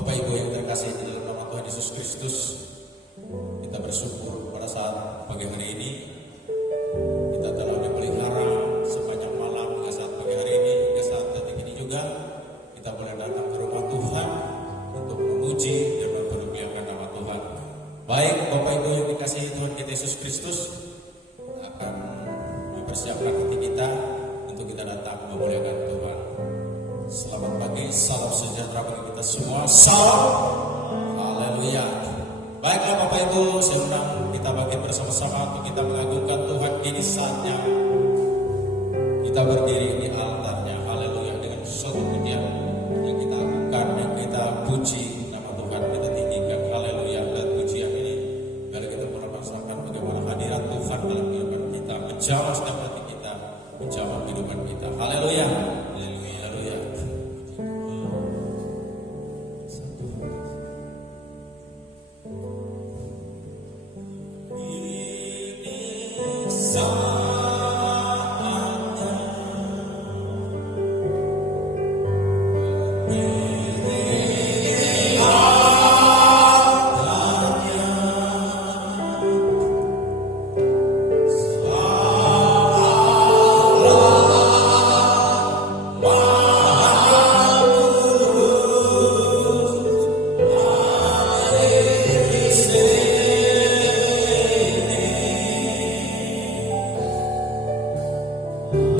Bapak Ibu yang terkasih di dalam nama Tuhan Yesus Kristus, kita bersyukur pada saat pagi hari ini kita telah dipelihara sepanjang malam hingga saat pagi hari ini, hingga saat detik ini juga kita boleh datang ke rumah Tuhan untuk memuji dan mempermuliakan nama Tuhan. Baik Bapak Ibu yang dikasihi Tuhan kita Yesus Kristus, akan mempersiapkan hati kita untuk kita datang memuliakan Tuhan. Selamat pagi, salam sejahtera bagi kita semua. Salam, haleluya. Baiklah Bapak Ibu, saya undang kita bagi bersama-sama untuk kita mengagungkan Tuhan. Kini saatnya kita berdiri di altarnya, haleluya, dengan suatu pujian yang kita agungkan, yang kita puji nama Tuhan, kita tinggikan, haleluya. Dan pujian ini biar kita merasakan bagaimana hadirat Tuhan dalam kehidupan kita, menjamah setiap hati kita, menjamah kehidupan kita, haleluya.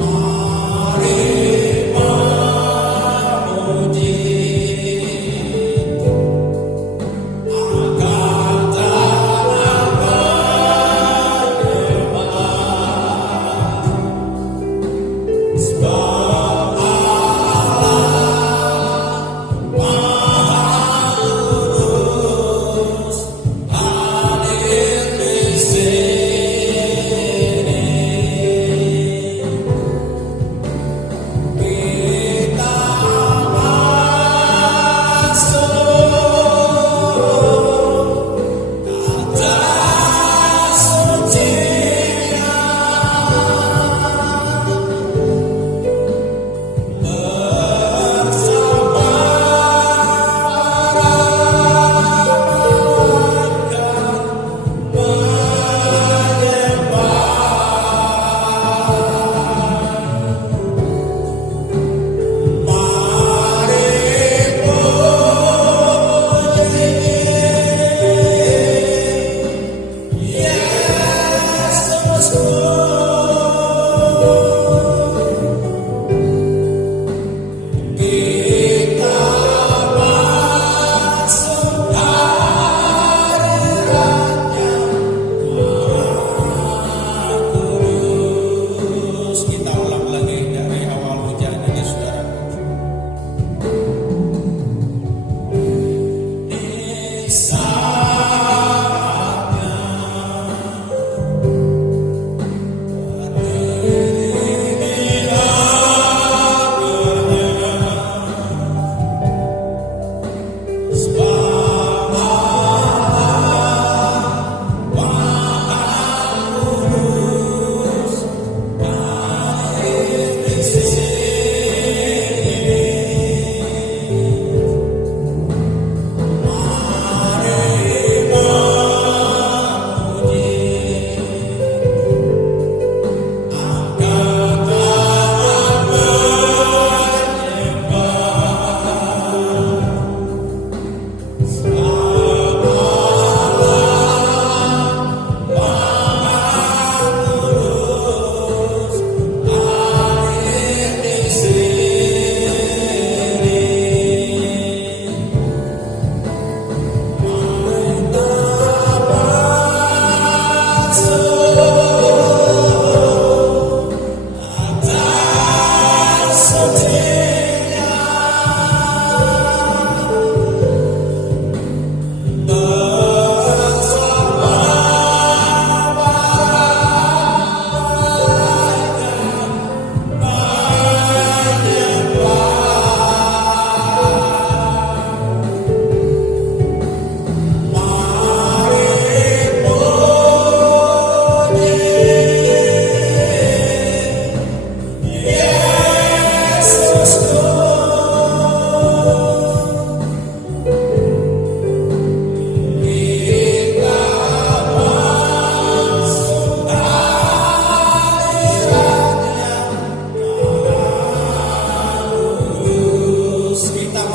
Mari memuji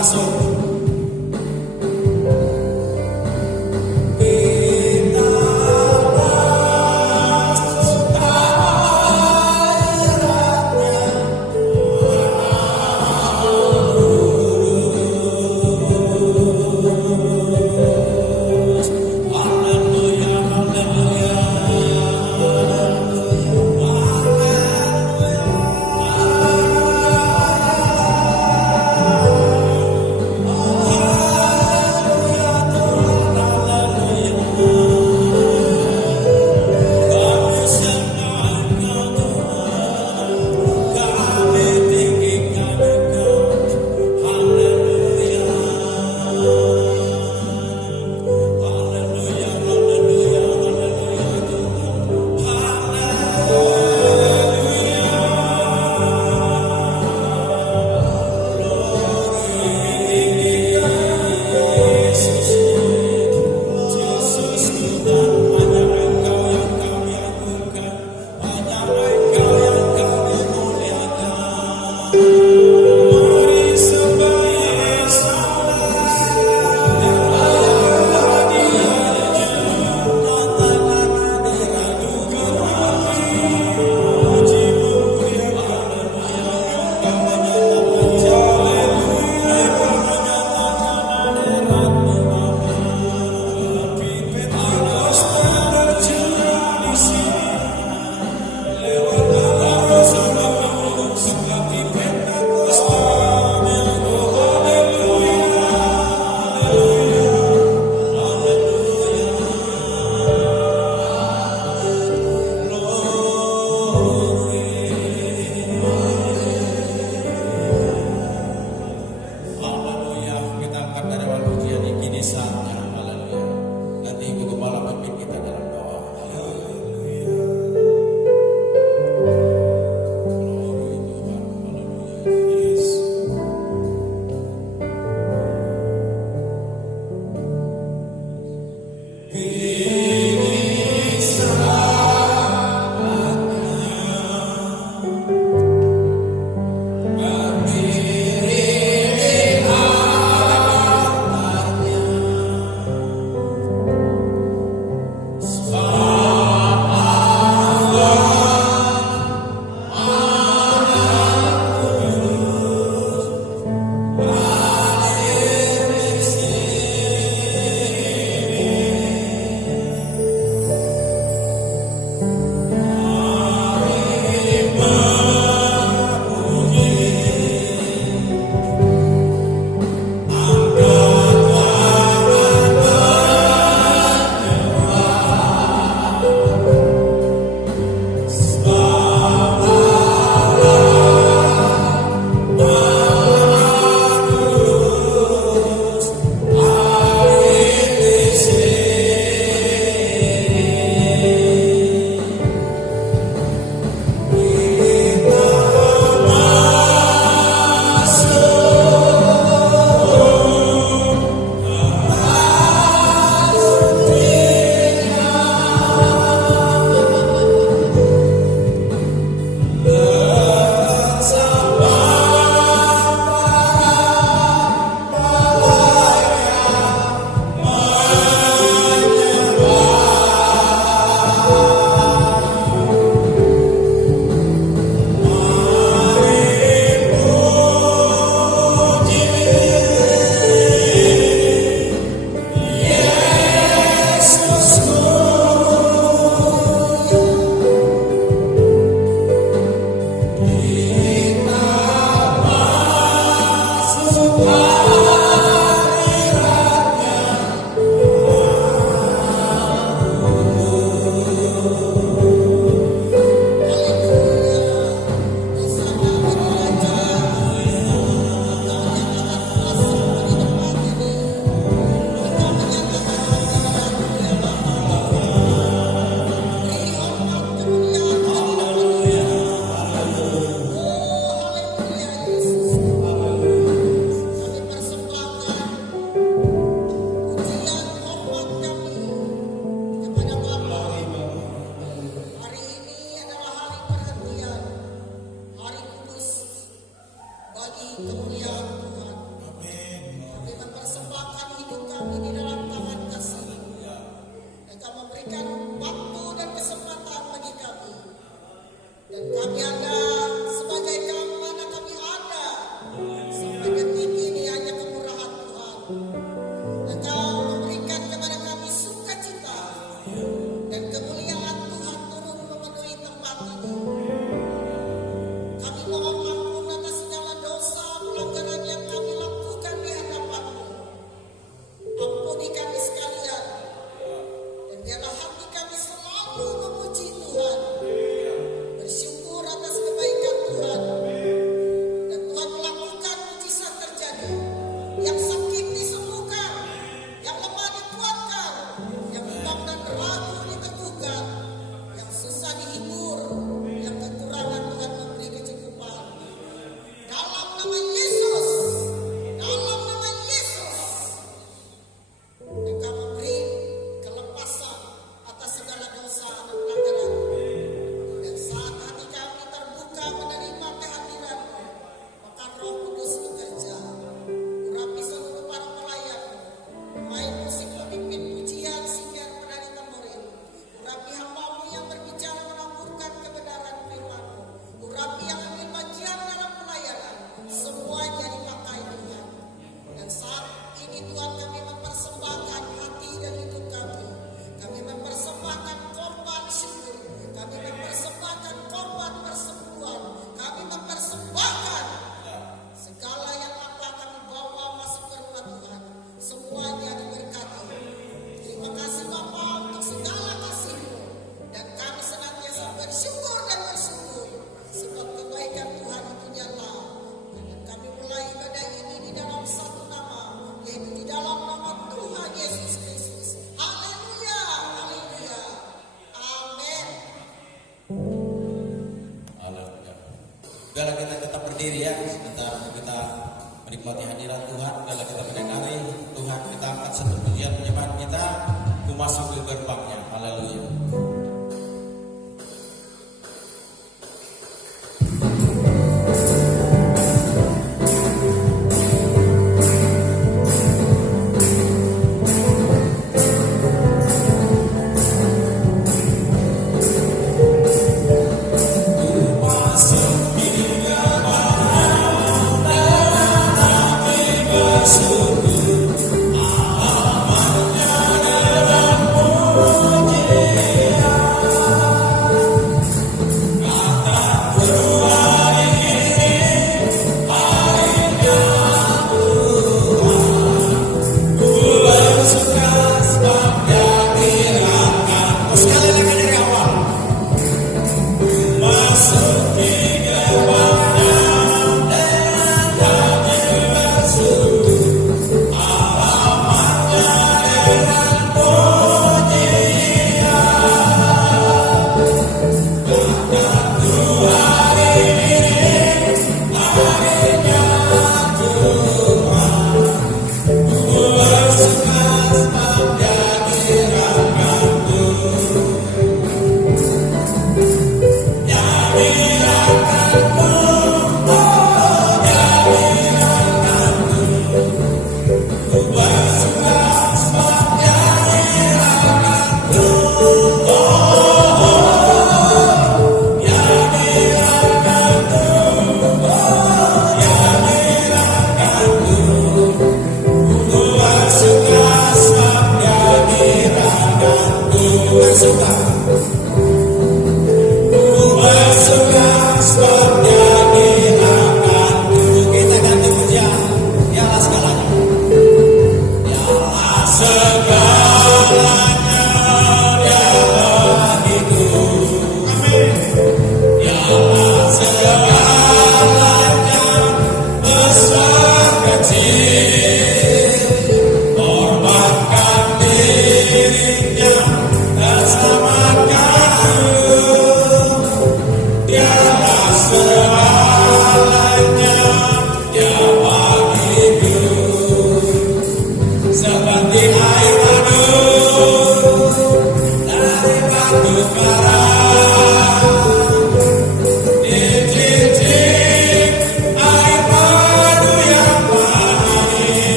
masuk. yang sakit disembuhkan, yang lemah dikuatkan, yang bimbang dan ragu diteguhkan, yang susah dihibur, yang kekurangan Tuhan memberi kecukupan. Dalam nama Yesus, dalam nama Yesus, Engkau memberi kelepasan atas segala dosa dan pelanggaran. Dan saat hati kami terbuka menerima kehadiran-Mu, maka Roh Kudus bekerja. Urapi seluruh para pelayan, pemain musik, pemimpin pujian, singian, penari tamborin. Urapi hamba-Mu yang berbicara menaburkan kebenaran firman-Mu. Urapi yang ambil bagian dalam pelayanan, semuanya dipakai Tuhan. Dan saat ini Tuhan, kami mempersembahkan hati dan hidup kami. Kami mempersembahkan korban syukur. Kami mempersembahkan korban persembuhan. Kami mempersembahkan segala yang apa kami bawa masuk ke rumah Tuhan. Semuanya diberkati. Terima kasih Bapa untuk segala kasih-Mu. Dan kami senantiasa bersyukur dan bersyukur. Sebab kebaikan Tuhan itu nyata. Dan kami mulai ibadah ini di dalam satu nama, yaitu di dalam nama Tuhan Yesus Kristus. Haleluya, haleluya, amin. Haleluya. Udahlah kita tetap berdiri ya, sebentar kita menikmati hadirat Tuhan. Udahlah kita mendengari Tuhan, kita angkat satu pujian penyembahan kita, ku masuk ke gerbangnya. Haleluya. Segalanya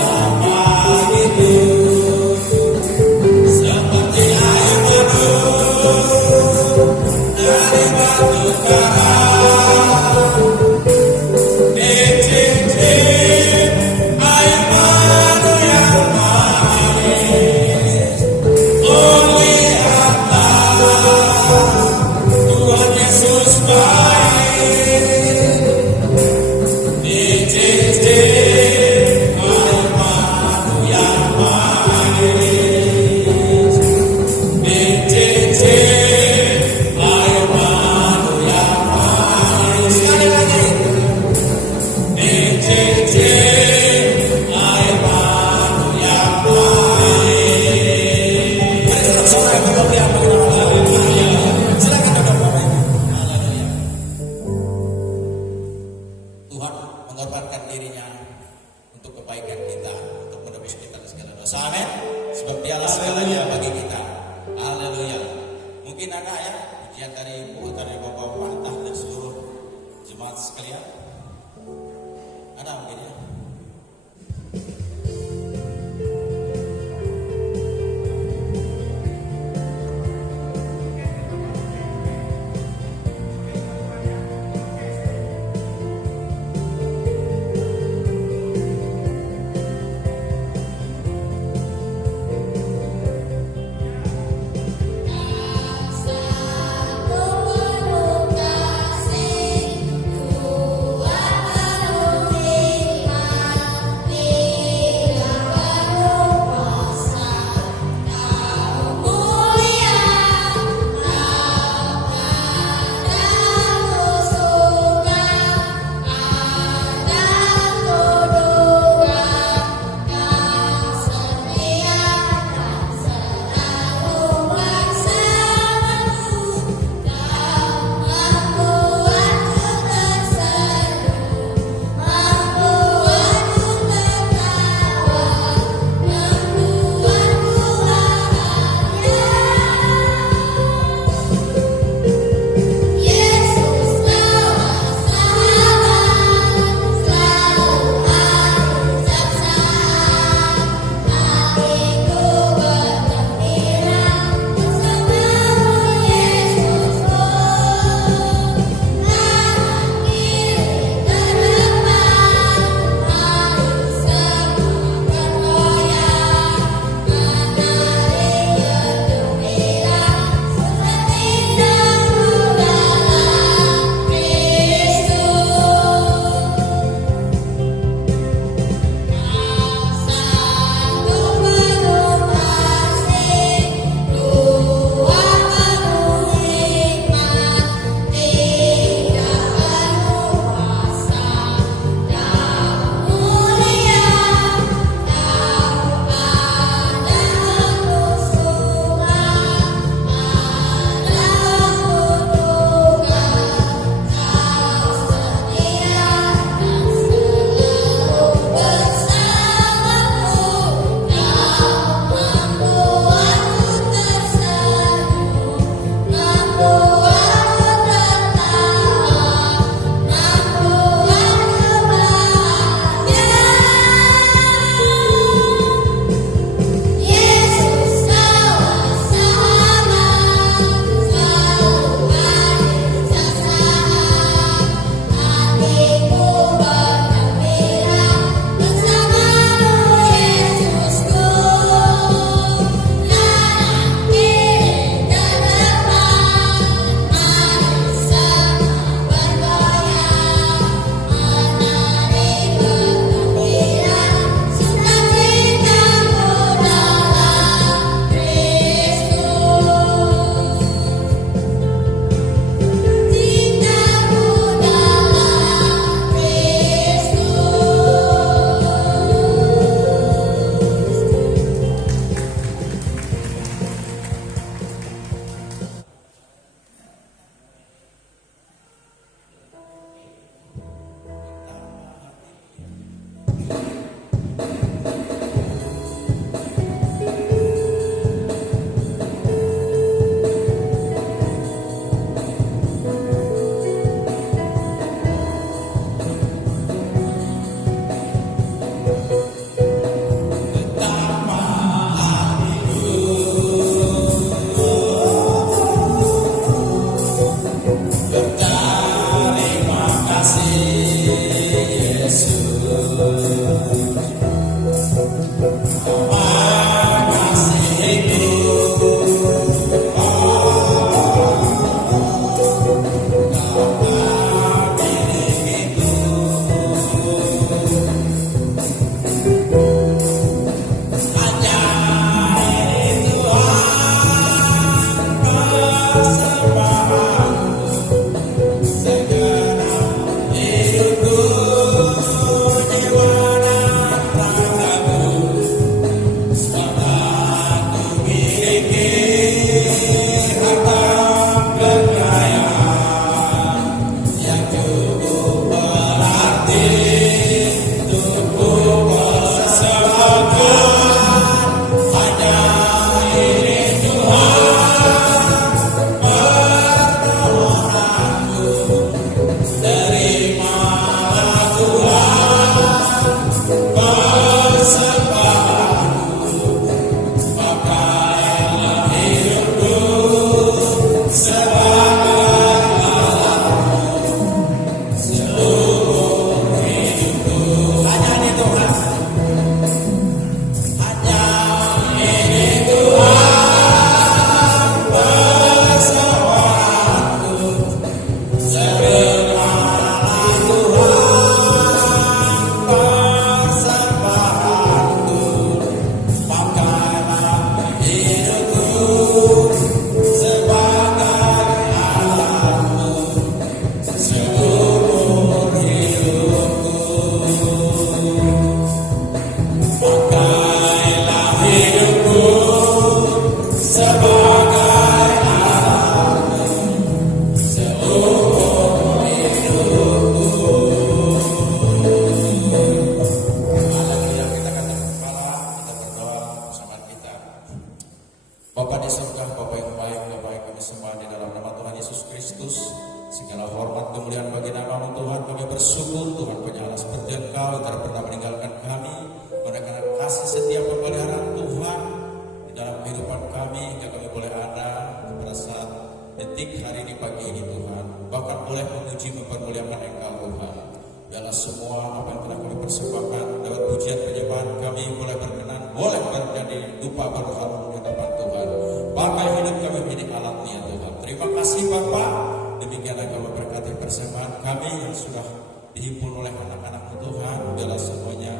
yang begitu Amin. Sebab dialah segalanya bagi kita. Haleluya. Mungkin ada ya pujian dari ibu, dari bapak-bapak, entah dan seluruh jemaat sekalian. Ada mungkin ya. Kuat penuhi Bapa di surga, Bapa yang baik, Bapa yang kami sembah di dalam nama Tuhan Yesus Kristus. Segala hormat kemuliaan bagi nama-Mu Tuhan. Kami bersyukur Tuhan punya alas seperti Engkau yang tidak pernah meninggalkan kami. Karena kasih setiap pemeliharaan Tuhan di dalam kehidupan kami hingga kami boleh ada pada saat detik hari ini pagi ini Tuhan. Bahkan boleh memuji mempermuliakan Engkau Tuhan. Dalam semua apa yang telah kami persembahkan lewat pujian penyembahan kami boleh berkenan, boleh menjadi dupa berharum di hadapan Tuhan. Pakai hidup kami menjadi alatnya Tuhan. Terima kasih Bapa. Demikianlah kami berkati persembahan kami yang sudah dihimpun oleh anak-anak-Mu Tuhan. Dalam semuanya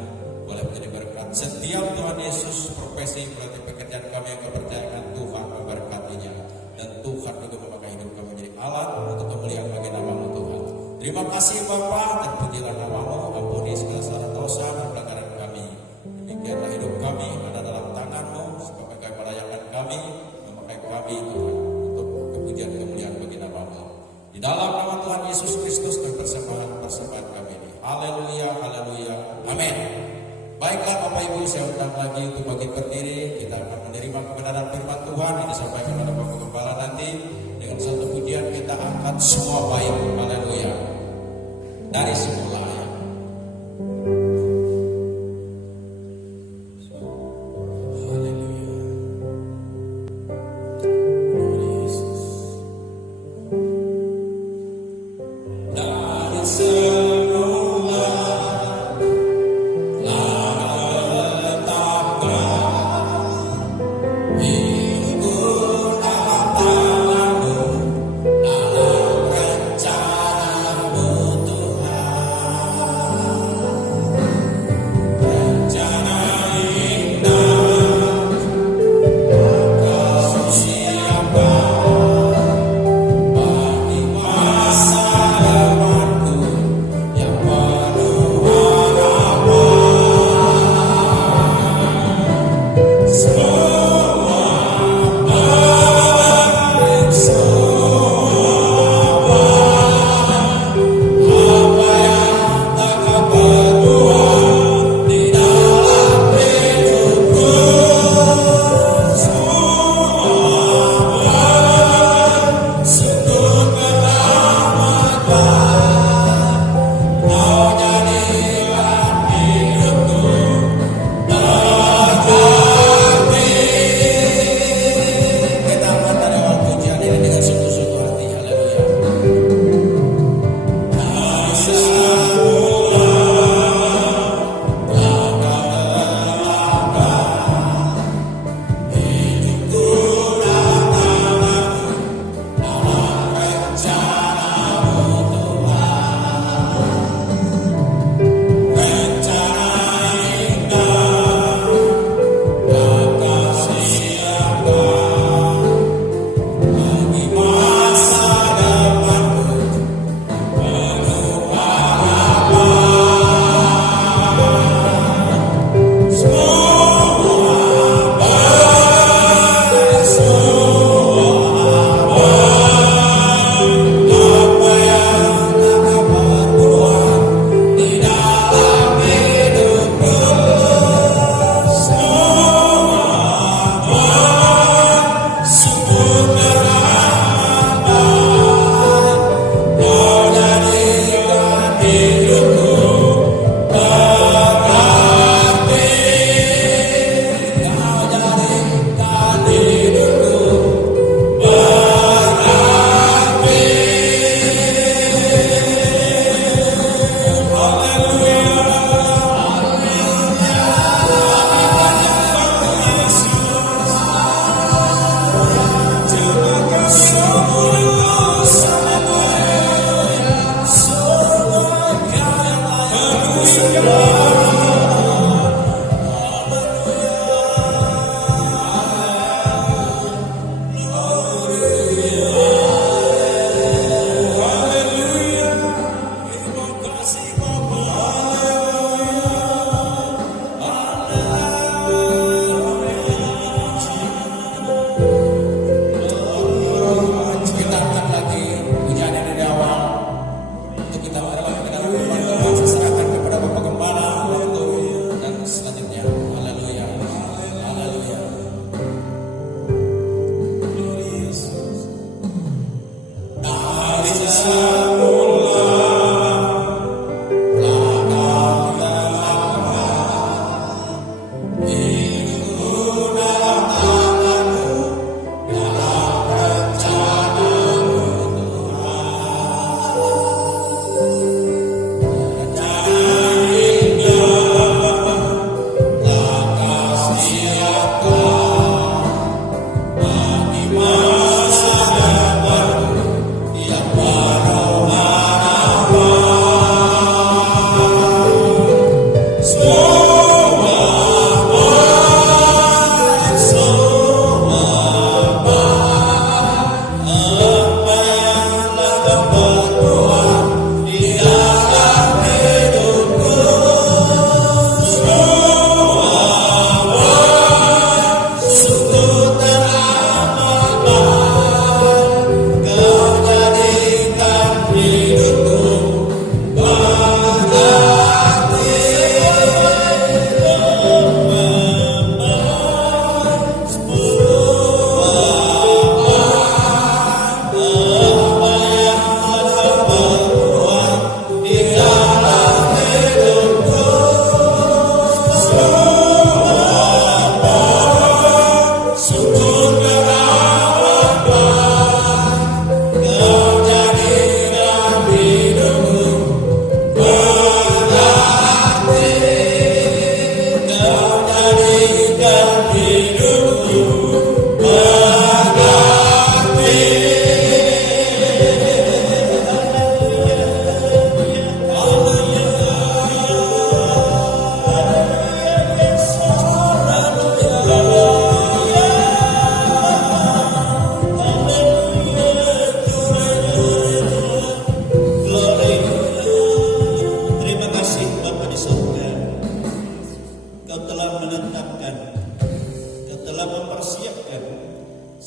boleh menjadi berkat. Setiap Tuhan Yesus profesi berarti pekerjaan kami yang kepercayaan Tuhan memberkatinya. Dan Tuhan juga memakai hidup kami menjadi alat untuk kemuliaan bagi nama-Mu Tuhan. Terima kasih Bapa, terpujilah nama-Mu, ampuni segala salah dosa dan pelanggaran kami. Demikianlah hidup kami ada dalam tangan-Mu, sebagai merayakan kami, memakai kami Tuhan untuk kepujian kemuliaan bagi nama-Mu. Di dalam nama Tuhan Yesus Kristus dan persembahan kami ini. Haleluya, haleluya, amin. Baiklah Bapak Ibu, saya undang lagi untuk bagi berdiri. Kita akan menerima kebenaran firman Tuhan yang disampaikan oleh Bapak Gembala nanti. Dengan satu pujian kita angkat semua baik. Haleluya. Dari semula ya. Haleluya. Tuhan Yesus. Dari semula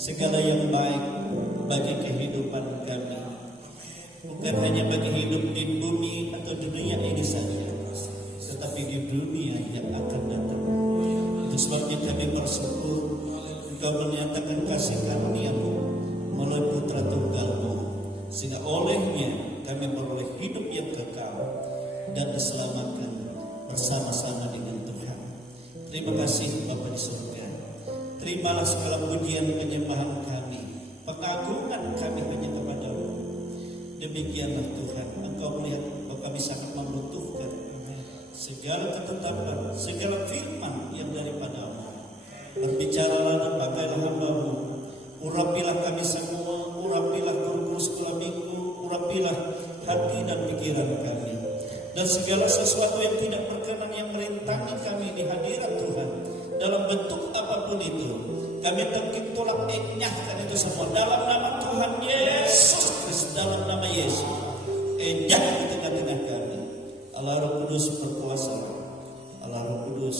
segala yang baik bagi kehidupan kami, bukan hanya bagi hidup di bumi atau dunia ini saja, tetapi di dunia yang akan datang. Itu sebabnya kami bersyukur Engkau menyatakan kasih karunia-Mu melalui Putra Tunggal-Mu, sehingga olehnya kami beroleh hidup yang kekal dan diselamatkan bersama-sama dengan Tuhan. Terima kasih Bapa di surga. Terimalah segala pujian penyembahan kami, pengagungan kami hanya kepada-Mu. Demikianlah Tuhan, Engkau melihat bahwa kami sangat membutuhkan segala ketetapan, segala firman yang daripada-Mu. Berbicaralah dan pakailah hamba-Mu. Urapilah kami semua, urapilah guru sekolah minggu, urapilah hati dan pikiran kami. Dan segala sesuatu yang tidak berkenan yang merintangi kami di hadirat Tuhan, dalam bentuk apapun itu, kami tengking tolak enyahkan itu semua dalam nama Tuhan Yesus Kristus, dalam nama Yesus. Enyah di tengah-tengah kami. Allah Roh Kudus berkuasa, Allah Roh Kudus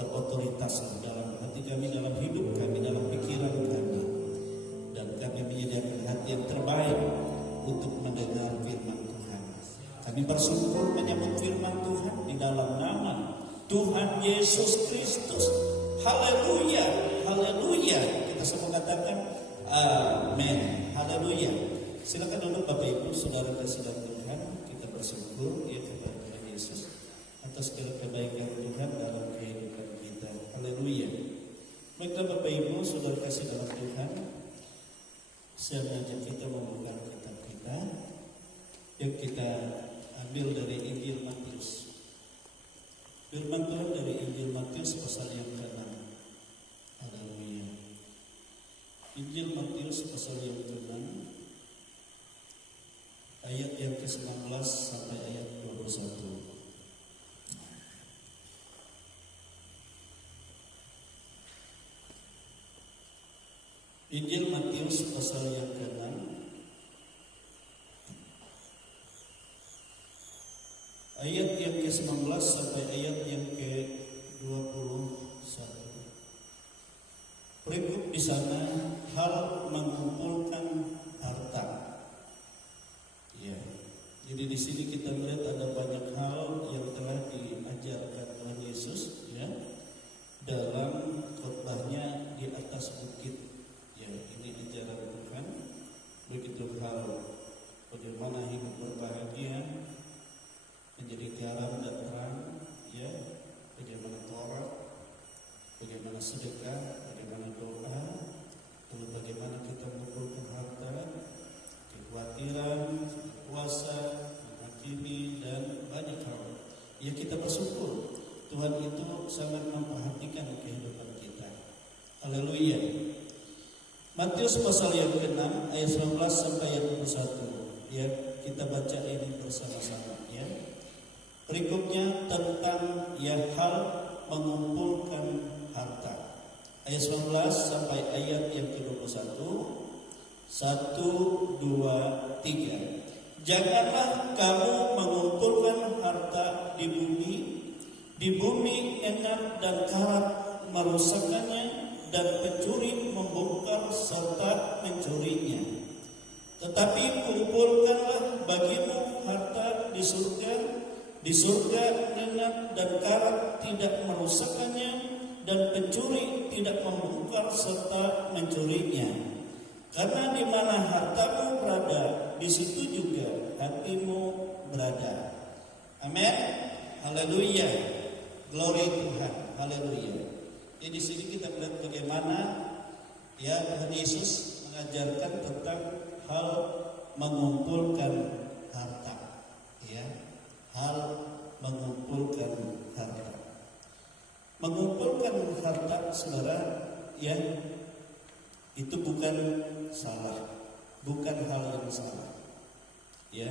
berotoritas dalam hati kami, dalam hidup kami, dalam pikiran kami, dan kami menyediakan hati yang terbaik untuk mendengar firman Tuhan. Kami bersyukur menyambut firman Tuhan di dalam nama Tuhan Yesus Kristus. Haleluya, haleluya. Kita semua katakan amin. Haleluya. Silakan duduk Bapak Ibu, Saudara kasih Tuhan. Kita bersyukur ya kepada Tuhan Yesus atas segala kebaikan Tuhan dalam kehidupan kita. Haleluya. Baiklah Bapak Ibu, Saudara kasih dalam Tuhan, saya mengajak kita membuka kitab kita yang kita ambil dari Injil Matius. Firman Tuhan dari Injil Matius pasal yang ke-6. Haleluya. Injil Matius pasal yang ke-6 ayat yang ke-19 sampai ayat 21. Injil Matius pasal yang ke-6 ayat yang ke-19 sampai ayat yang ke-21. Berikut di sana hal mengumpulkan harta. Ya. Jadi di sini kita melihat ada banyak hal yang telah diajarkan Tuhan Yesus ya dalam khotbahnya di atas bukit. Ya, ini ajaran Tuhan. Begitu hal sedekah, bagaimana doa, lalu bagaimana kita mengumpulkan harta, kekhawatiran, puasa, menghakimi, dan banyak hal. Ya, kita bersyukur Tuhan itu sangat memperhatikan kehidupan kita. Haleluya. Matius pasal yang ke-6 ayat 19 sampai ayat 21. Ya, kita baca ini bersama-sama ya. Berikutnya tentang ya hal mengumpulkan harta. Ayat 19 sampai ayat yang ke-21. 1, 2, 3. Janganlah kamu mengumpulkan harta di bumi enak dan karat merusakkannya, dan pencuri membongkar serta mencurinya. Tetapi kumpulkanlah bagimu harta di surga enak dan karat tidak merusakkannya, dan pencuri tidak membongkar serta mencurinya. Karena di mana hartamu berada, di situ juga hatimu berada. Amin. Haleluya. Glory Tuhan. Haleluya. Jadi di sini kita melihat bagaimana ya Tuhan Yesus mengajarkan tentang hal mengumpulkan harta. Ya. Hal mengumpulkan harta. Mengumpulkan harta, saudara, ya, itu bukan salah, bukan hal yang salah. Ya.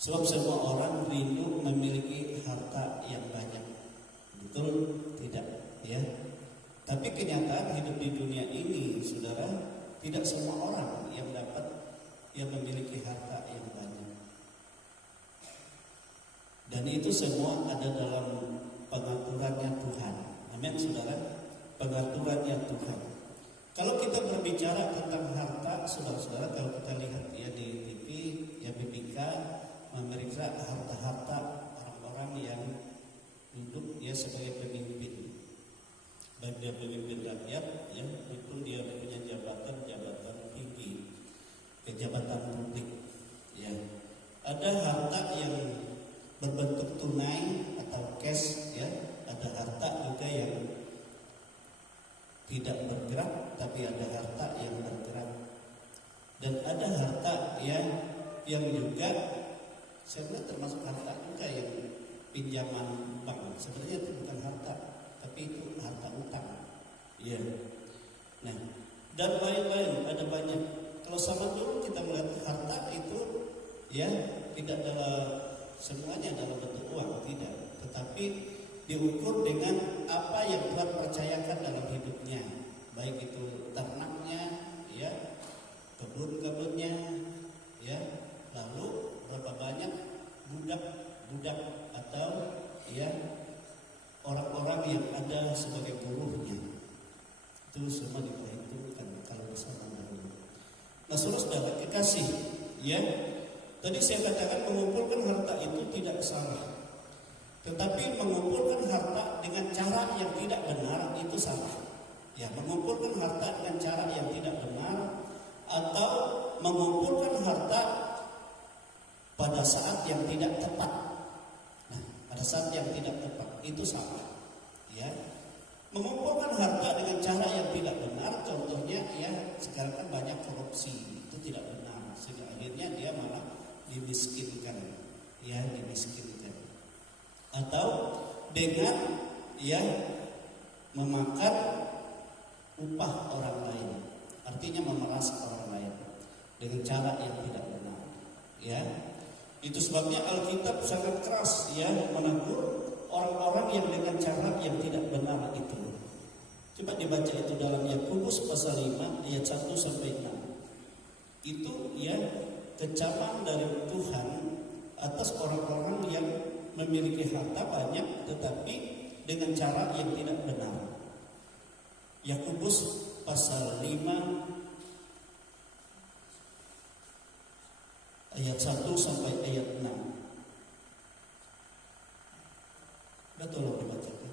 Sebab semua orang rindu memiliki harta yang banyak. Betul tidak? Ya. Tapi kenyataan hidup di dunia ini, saudara, tidak semua orang yang dapat yang memiliki harta yang banyak. Dan itu semua ada dalam pengaturannya Tuhan. Amin, saudara. Pengaturannya Tuhan. Kalau kita berbicara tentang harta, saudara-saudara, kalau kita lihat ya di TV, ya BPK memeriksa harta-harta orang-orang yang duduk ya sebagai pemimpin, baik dia pemimpin rakyat, ya, itu dia punya jabatan tinggi, jabatan publik. Ya, ada harta yang berbentuk tunai atau cash, ya, ada harta juga yang tidak bergerak, tapi ada harta yang bergerak, dan ada harta yang juga sebenarnya termasuk harta juga yang pinjaman bank. Sebenarnya itu bukan harta, tapi itu harta utang. Ya. Nah, dan lain-lain ada banyak. Kalau sama dulu kita melihat harta itu ya tidak semuanya dalam bentuk uang, tidak, tetapi diukur dengan apa yang Tuhan percayakan dalam hidupnya, baik itu ternaknya, ya, kebun-kebunnya, ya, lalu berapa banyak budak atau ya orang-orang yang ada sebagai buruhnya. Itu semua diperhitungkan kalau bersama dahulu. Nah, saudara kekasih, ya, tadi saya katakan mengumpulkan harta itu tidak salah, tetapi mengumpulkan harta dengan cara yang tidak benar itu salah. Ya, mengumpulkan harta dengan cara yang tidak benar atau mengumpulkan harta pada saat yang tidak tepat. Nah, pada saat yang tidak tepat itu salah. Ya, mengumpulkan harta dengan cara yang tidak benar, contohnya ya sekarang kan banyak korupsi, itu tidak benar, sehingga akhirnya dia malah dimiskinkan, ya, dimiskinkan. Atau dengan ya memakan upah orang lain, artinya memeras orang lain dengan cara yang tidak benar. Ya, itu sebabnya Alkitab sangat keras ya menegur orang-orang yang dengan cara yang tidak benar itu. Coba dibaca itu dalam Yakobus pasal 5 ayat 1 sampai 6. Itu ya kecaman dari Tuhan atas orang-orang yang memiliki harta banyak tetapi dengan cara yang tidak benar. Yakobus pasal 5 ayat 1 sampai ayat 6. Tolong dibacakan.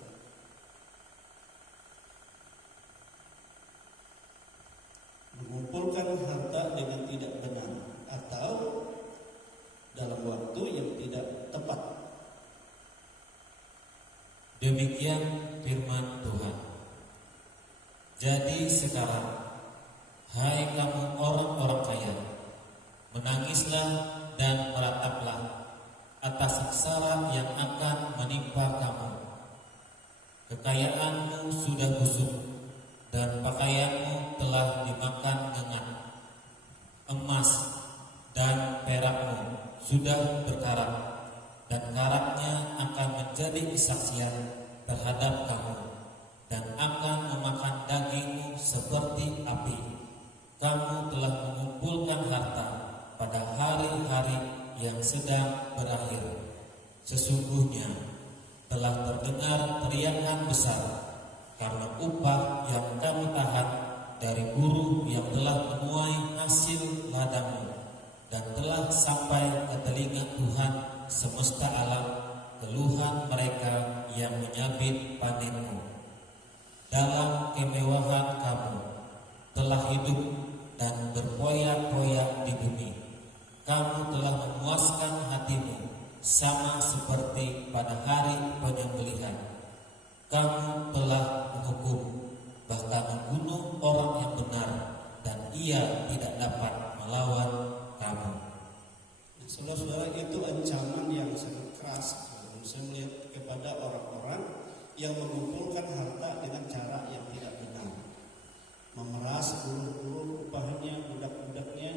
Mengumpulkan harta dengan tidak benar atau dalam waktu yang tidak tepat. Demikian firman Tuhan. Jadi sekarang, hai kamu orang-orang kaya, menangislah dan merataplah atas sengsara yang akan menimpa kamu. Kekayaanmu sudah busuk dan pakaianmu telah dimakan dengan emas, dan perakmu sudah berkarat, dan karatnya akan menjadi kesaksian terhadap kamu, dan akan memakan dagingmu seperti api. Kamu telah mengumpulkan harta pada hari-hari yang sedang berakhir. Sesungguhnya telah terdengar teriakan besar karena upah yang kamu tahan dari buruh yang telah menuai hasil ladangmu, dan telah sampai ke telinga Tuhan semesta alam keluhan mereka yang menyabit panenmu. Dalam kemewahan kamu telah hidup dan berpoyak-poyak di bumi. Kamu telah memuaskan hatimu sama seperti pada hari penyembelihan. Kamu telah menghukum, bahkan membunuh orang yang benar, dan ia tidak dapat melawan kamu. Saudara-saudara, itu ancaman yang sangat keras. Saya melihat kepada orang-orang yang mengumpulkan harta dengan cara yang tidak benar, memeras buruh-buruh upahnya, budak-budaknya,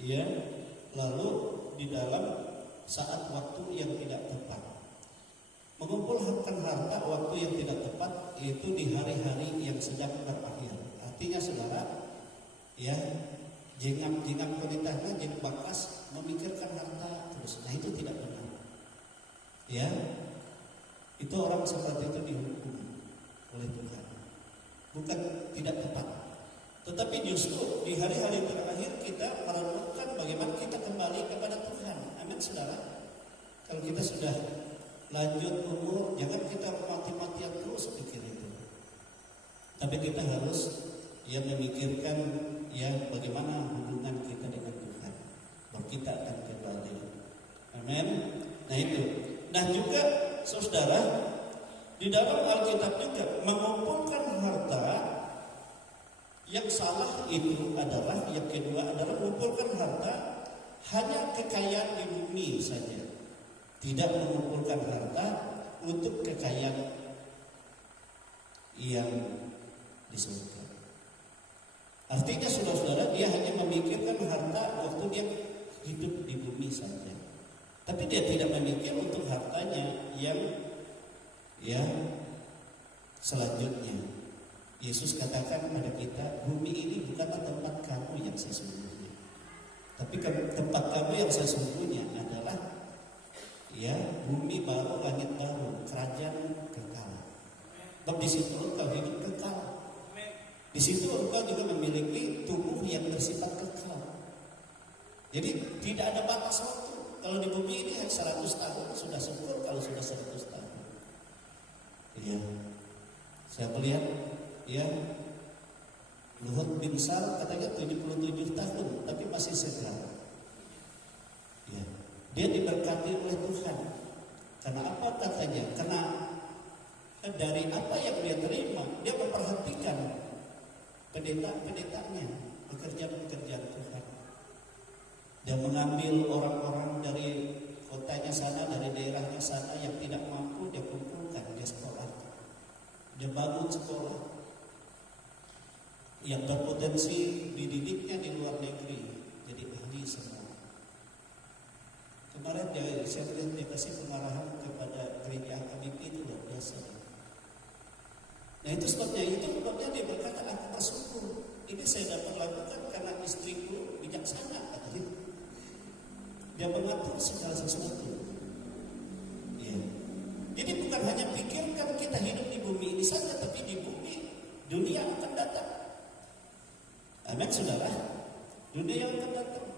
ya, lalu di dalam saat waktu yang tidak tepat. Mengumpulkan harta waktu yang tidak tepat itu di hari-hari yang sedang berakhir. Artinya saudara, ya, jingat-jingat pemerintahnya jadi bakas memikirkan harta terus. Nah, itu tidak benar. Ya, itu orang seperti itu dihukum oleh Tuhan. Bukan tidak tepat, tetapi justru di hari-hari terakhir kita merenungkan bagaimana kita kembali kepada Tuhan. Amin, saudara. Kalau kita sudah lanjut umur, jangan kita mati-matian terus pikir itu. Tapi kita harus ya memikirkan ya bagaimana hubungan kita dengan Tuhan. Bahwa kita akan kembali. Amin. Nah itu. Nah juga saudara, di dalam Alkitab juga mengumpulkan harta yang salah itu adalah, yang kedua adalah mengumpulkan harta hanya kekayaan di bumi saja, tidak mengumpulkan harta untuk kekayaan yang di surga. Artinya saudara-saudara, dia hanya memikirkan harta waktu dia hidup di bumi saja, tapi dia tidak memikir untuk hartanya yang selanjutnya. Yesus katakan kepada kita, bumi ini bukanlah tempat kamu yang sesungguhnya, tapi tempat kamu yang sesungguhnya adalah bumi baru, langit baru, kerajaan kekal. Sebab di situ engkau hidup kekal. Di situ engkau juga memiliki tubuh yang bersifat kekal. Jadi tidak ada batas waktu. Kalau di bumi ini 100 tahun sudah syukur, kalau sudah 100 tahun. Ya, saya melihat Luhut bin Sar katanya 77 tahun, tapi masih segar. Ya, dia diberkati oleh Tuhan. Karena apa katanya? Karena dari apa yang dia terima, dia memperhatikan pendeta-pendetanya, pekerjaan-pekerjaan Tuhan. Dia mengambil orang-orang dari kotanya sana, dari daerahnya sana yang tidak mampu, dia kumpulkan, dia sekolah. Dia bangun sekolah yang berpotensi dididiknya di luar negeri, jadi ahli semua. Kemarin saya lihat dia kasih pengarahan kepada gereja HKBP itu luar biasa. Nah itu sebabnya dia berkata, aku bersyukur. Ini saya dapat lakukan karena istriku bijaksana, katanya. Dia mengatur segala sesuatu. Ya. Jadi bukan hanya pikirkan kita hidup di bumi ini saja, tapi di bumi dunia akan datang. Amin, saudara. Dunia yang akan datang.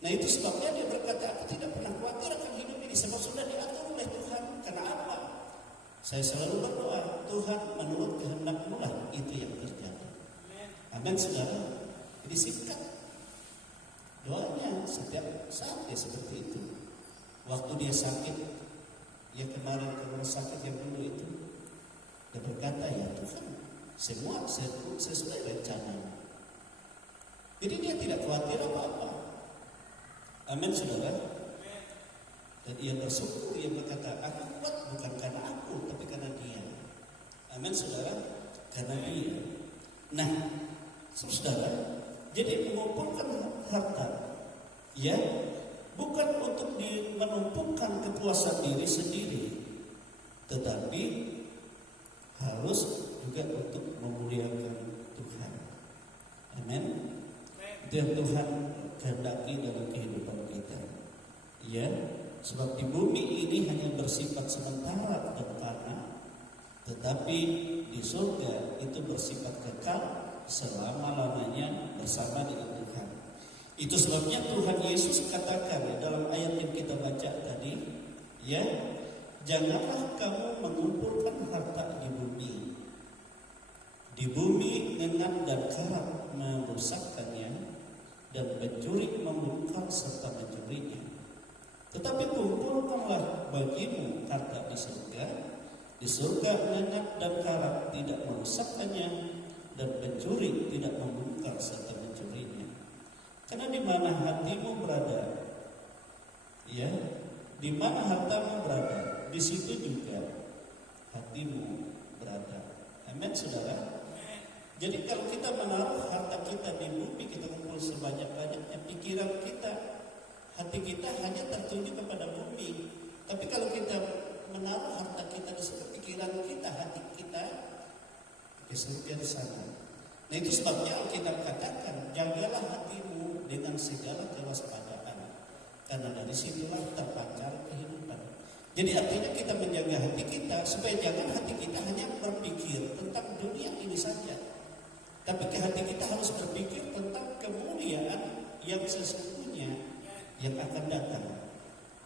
Nah itu sebabnya dia berkata, aku tidak pernah khawatir akan hidup ini, sebab sudah diatur oleh Tuhan. Karena apa? Saya selalu berdoa, Tuhan menurut kehendak-Mu lah itu yang terjadi. Amin, saudara. Jadi singkat doanya setiap saat dia seperti itu. Waktu dia sakit, ya kemarin sakit yang dulu itu, Dan berkata, ya Tuhan, semua sesuai rencana. Jadi dia tidak khawatir apa-apa. Amin, saudara. Dan ia bersyukur, ia berkata, aku kuat bukan karena aku, tapi karena dia. Amin, saudara. Karena dia. Nah, saudara, jadi mengumpulkan harta, ya, bukan untuk menumpukan kepuasan diri sendiri, tetapi harus juga untuk memuliakan Tuhan. Amin. Itu yang Tuhan kehendaki dalam kehidupan kita. Ya, sebab di bumi ini hanya bersifat sementara dan fana, tetapi di surga itu bersifat kekal selama-lamanya bersama dengan Tuhan. Itu sebabnya Tuhan Yesus katakan dalam ayat yang kita baca tadi, ya, janganlah kamu mengumpulkan harta di bumi. Di bumi ngengat dan karat merusakkannya, dan pencuri membongkar serta mencurinya. Tetapi kumpulkanlah bagimu harta di surga. Di surga ngengat dan karat tidak merusakkannya, dan pencuri tidak membongkar serta mencurinya. Karena di mana hatimu berada, ya, di mana hartamu berada, di situ juga hatimu berada. Amin, saudara. Jadi kalau kita menaruh harta kita di bumi, kita kumpul sebanyak-banyaknya, pikiran kita, hati kita hanya tertuju kepada bumi. Tapi kalau kita menaruh harta kita di situ, pikiran kita, hati kita ke surga di sana. Nah, itu sebabnya Alkitab katakan, jagalah hatimu dengan segala kewaspadaan, karena dari situlah terpancar kehidupan. Jadi artinya kita menjaga hati kita supaya jangan hati kita hanya berpikir tentang dunia ini saja, tapi ke hati kita harus berpikir tentang kemuliaan yang sesungguhnya yang akan datang.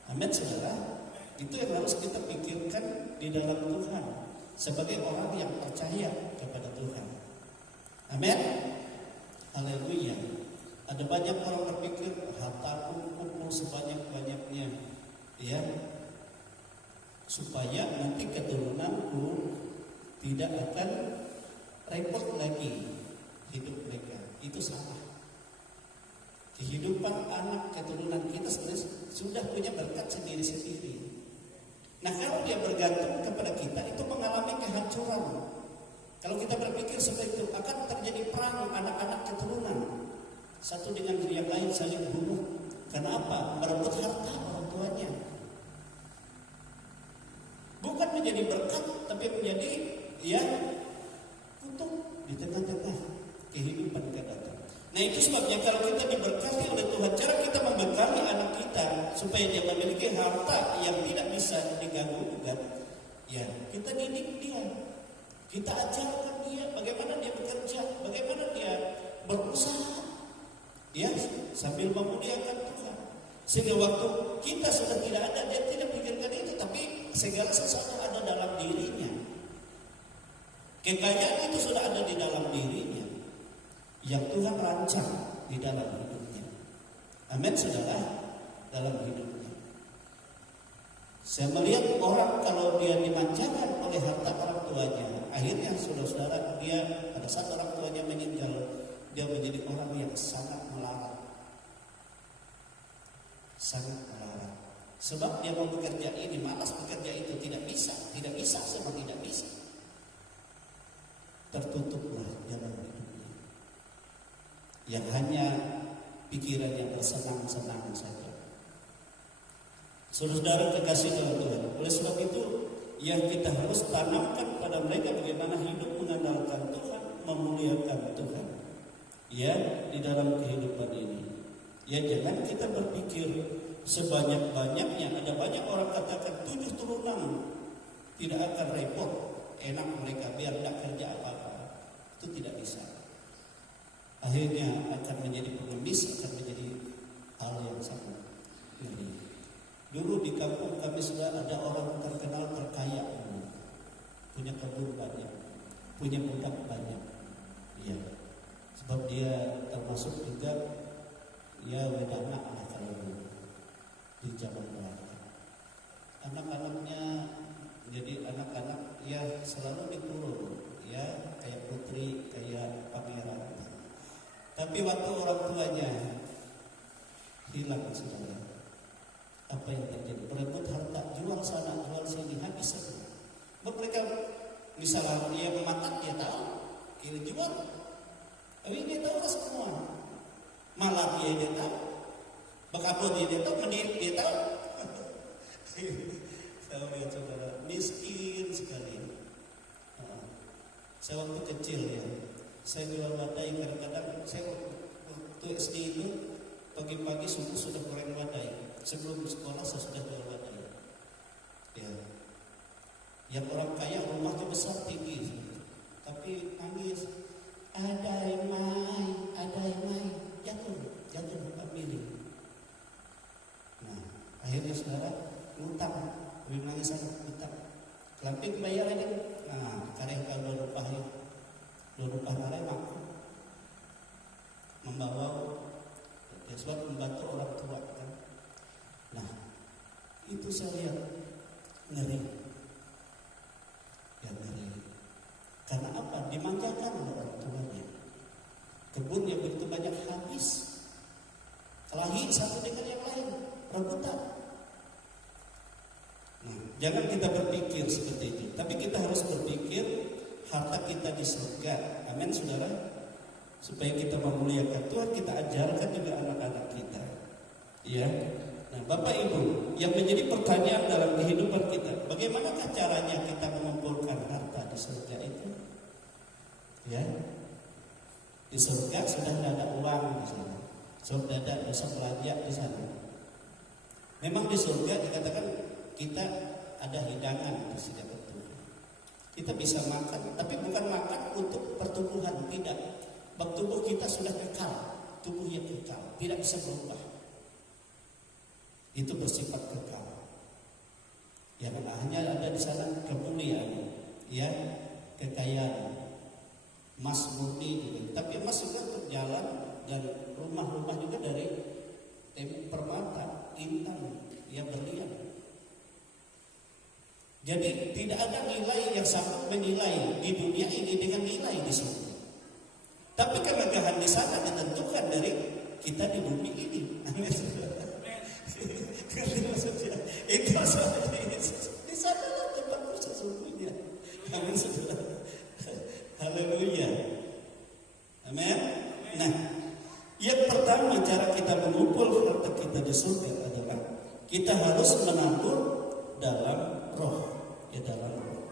Amin, saudara. Itu yang harus kita pikirkan di dalam Tuhan sebagai orang yang percaya kepada Tuhan. Amin. Haleluya. Ada banyak orang berpikir hartaku kumpul sebanyak-banyaknya, ya, supaya nanti keturunanku tidak akan repot lagi hidup mereka. Itu salah. Kehidupan anak keturunan kita sebenarnya sudah punya berkat sendiri-sendiri. Nah, kalau dia bergantung kepada kita, itu mengalami kehancuran. Kalau kita berpikir seperti itu, akan terjadi perang anak-anak keturunan, satu dengan yang lain saling bunuh. Kenapa? Merebut harta orang tuanya. Bukan menjadi berkat, tapi menjadi, ya, kutuk di tengah-tengah kehidupan kita. Nah, itu sebabnya kalau kita diberkati oleh Tuhan, cara kita membekali anak kita supaya dia memiliki harta yang tidak bisa diganggu-gugat, ya, kita didik dia, kita ajarkan dia bagaimana dia bekerja, bagaimana dia berusaha, ya, sambil memuliakan Tuhan. Sehingga waktu kita sudah tidak ada, dia tidak pikirkan itu, tapi segala sesuatu ada dalam dirinya. Kekayaan itu sudah ada di dalam dirinya, yang Tuhan rancang di dalam hidupnya. Amin, saudara, dalam hidupnya. Saya melihat orang kalau dia dimanjakan oleh harta orang tuanya, akhirnya saudara-saudara, dia pada saat orang tuanya meninggal, dia menjadi orang yang sangat melarat. Sangat melarat. Sebab dia mau bekerja ini, malas bekerja itu, tidak bisa sama tidak bisa. Tertutuplah jalan hidupnya, yang hanya pikiran yang bersenang-senang saja. Saudara kekasih dalam Tuhan, oleh sebab itu yang kita harus tanamkan pada mereka bagaimana hidup mengandalkan Tuhan, memuliakan Tuhan, ya, di dalam kehidupan ini. Ya, jangan kita berpikir sebanyak-banyaknya. Ada banyak orang katakan 7 turunan tidak akan repot, enak mereka biar tidak kerja apa-apa. Itu tidak bisa. Akhirnya akan menjadi pengemis, akan menjadi hal yang sangat ngeri. Dulu di kampung kami sudah ada orang terkenal terkaya, punya kebun banyak, punya budak banyak, ya. Sebab dia termasuk juga, ya, wedana lah kalau di zaman belakang. Anak-anaknya jadi anak-anak ya selalu dikurung, ya kayak putri, kayak pangeran. Tapi waktu orang tuanya hilang, saudara, apa yang terjadi? Berebut harta, jual sana, jual sini, habis semua. Mereka misalnya dia memakan, dia tahu, dia jual, tapi dia tahu semua. Malam dia tahu, bekabut dia tahu, mendiri dia tahu. Saya lihat saudara miskin sekali. Saya waktu kecil ya, saya jual wadai. Kadang-kadang saya waktu SD itu pagi-pagi sudah goreng wadai. Sebelum sekolah saya sudah jual wadai. Ya, yang orang kaya rumahnya besar tinggi, tapi nangis. Ada yang main, jatuh pemilik. Nah, akhirnya saudara ngutang, nangis ngutang. Kelamping bayar aja. Nah, karena kalau dua rupiah nilai mampu membawa sebab membantu orang tua kan. Nah, itu saya lihat ngeri. Ya ngeri. Karena apa? Dimanjakan oleh orang tuanya. Kebun yang begitu banyak habis. Kelahi satu dengan yang lain, rebutan. Nah, jangan kita berpikir seperti itu, tapi kita harus berpikir harta kita di surga. Amin, saudara. Supaya kita memuliakan Tuhan, kita ajarkan juga anak-anak kita. Ya. Nah, Bapak Ibu, yang menjadi pertanyaan dalam kehidupan kita, bagaimanakah caranya kita mengumpulkan harta di surga itu? Ya. Di surga sudah tidak ada uang di sana. Sudah ada dosa belanja di sana. Memang di surga dikatakan kita ada hidangan di sini betul. Kita bisa makan, tapi bukan makan untuk pertumbuhan, tidak. Tubuh kita sudah kekal, tubuhnya kekal, tidak bisa berubah. Itu bersifat kekal. Yang hanya ada di sana kemuliaan, ya, kekayaan, emas murni juga. Tapi emas juga untuk jalan dan rumah-rumah juga dari permata, intan, ya berlian. Jadi tidak ada nilai yang sanggup menilai di dunia ini dengan nilai di surga. Tapi kemegahan di sana ditentukan dari kita di bumi ini. Amin. Itu maksudnya di sana tempatku sesungguhnya. Amin, saudara. Haleluya. Amin. Nah, yang pertama cara kita mengumpul harta kita di surga adalah kita harus menabur dalam roh. Ya, dalam roh.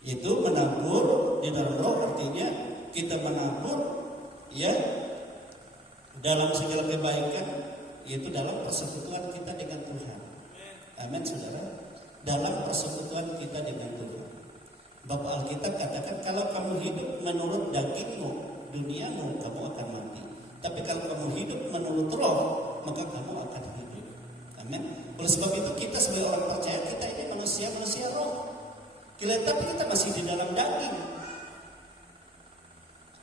Itu menabur di dalam roh artinya kita menabur ya dalam segala kebaikan, yaitu dalam persekutuan kita dengan Tuhan. Amin, saudara. Dalam persekutuan kita dengan Tuhan. Bapak Alkitab katakan kalau kamu hidup menurut dagingmu, duniamu, kamu akan mati. Tapi kalau kamu hidup menurut roh, maka kamu akan hidup. Amin. Oleh sebab itu kita sebagai orang percaya, kita ini manusia roh. Tapi kita masih di dalam daging.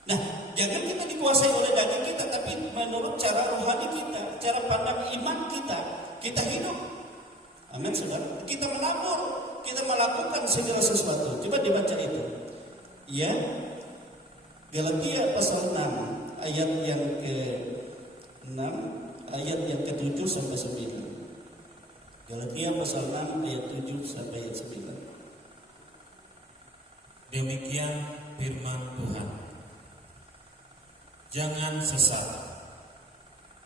Nah, jangan kita dikuasai oleh daging kita, tapi menurut cara rohani kita, cara pandang iman kita, kita hidup. Amin, saudara. Kita menabur, kita melakukan segala sesuatu. Coba dibaca itu. Ya, Galatia pasal 6 ayat yang ke-6, ayat yang ke-7 sampai 9. Galatia pasal 6 ayat 7 sampai ayat 9. Demikian firman Tuhan. Jangan sesat.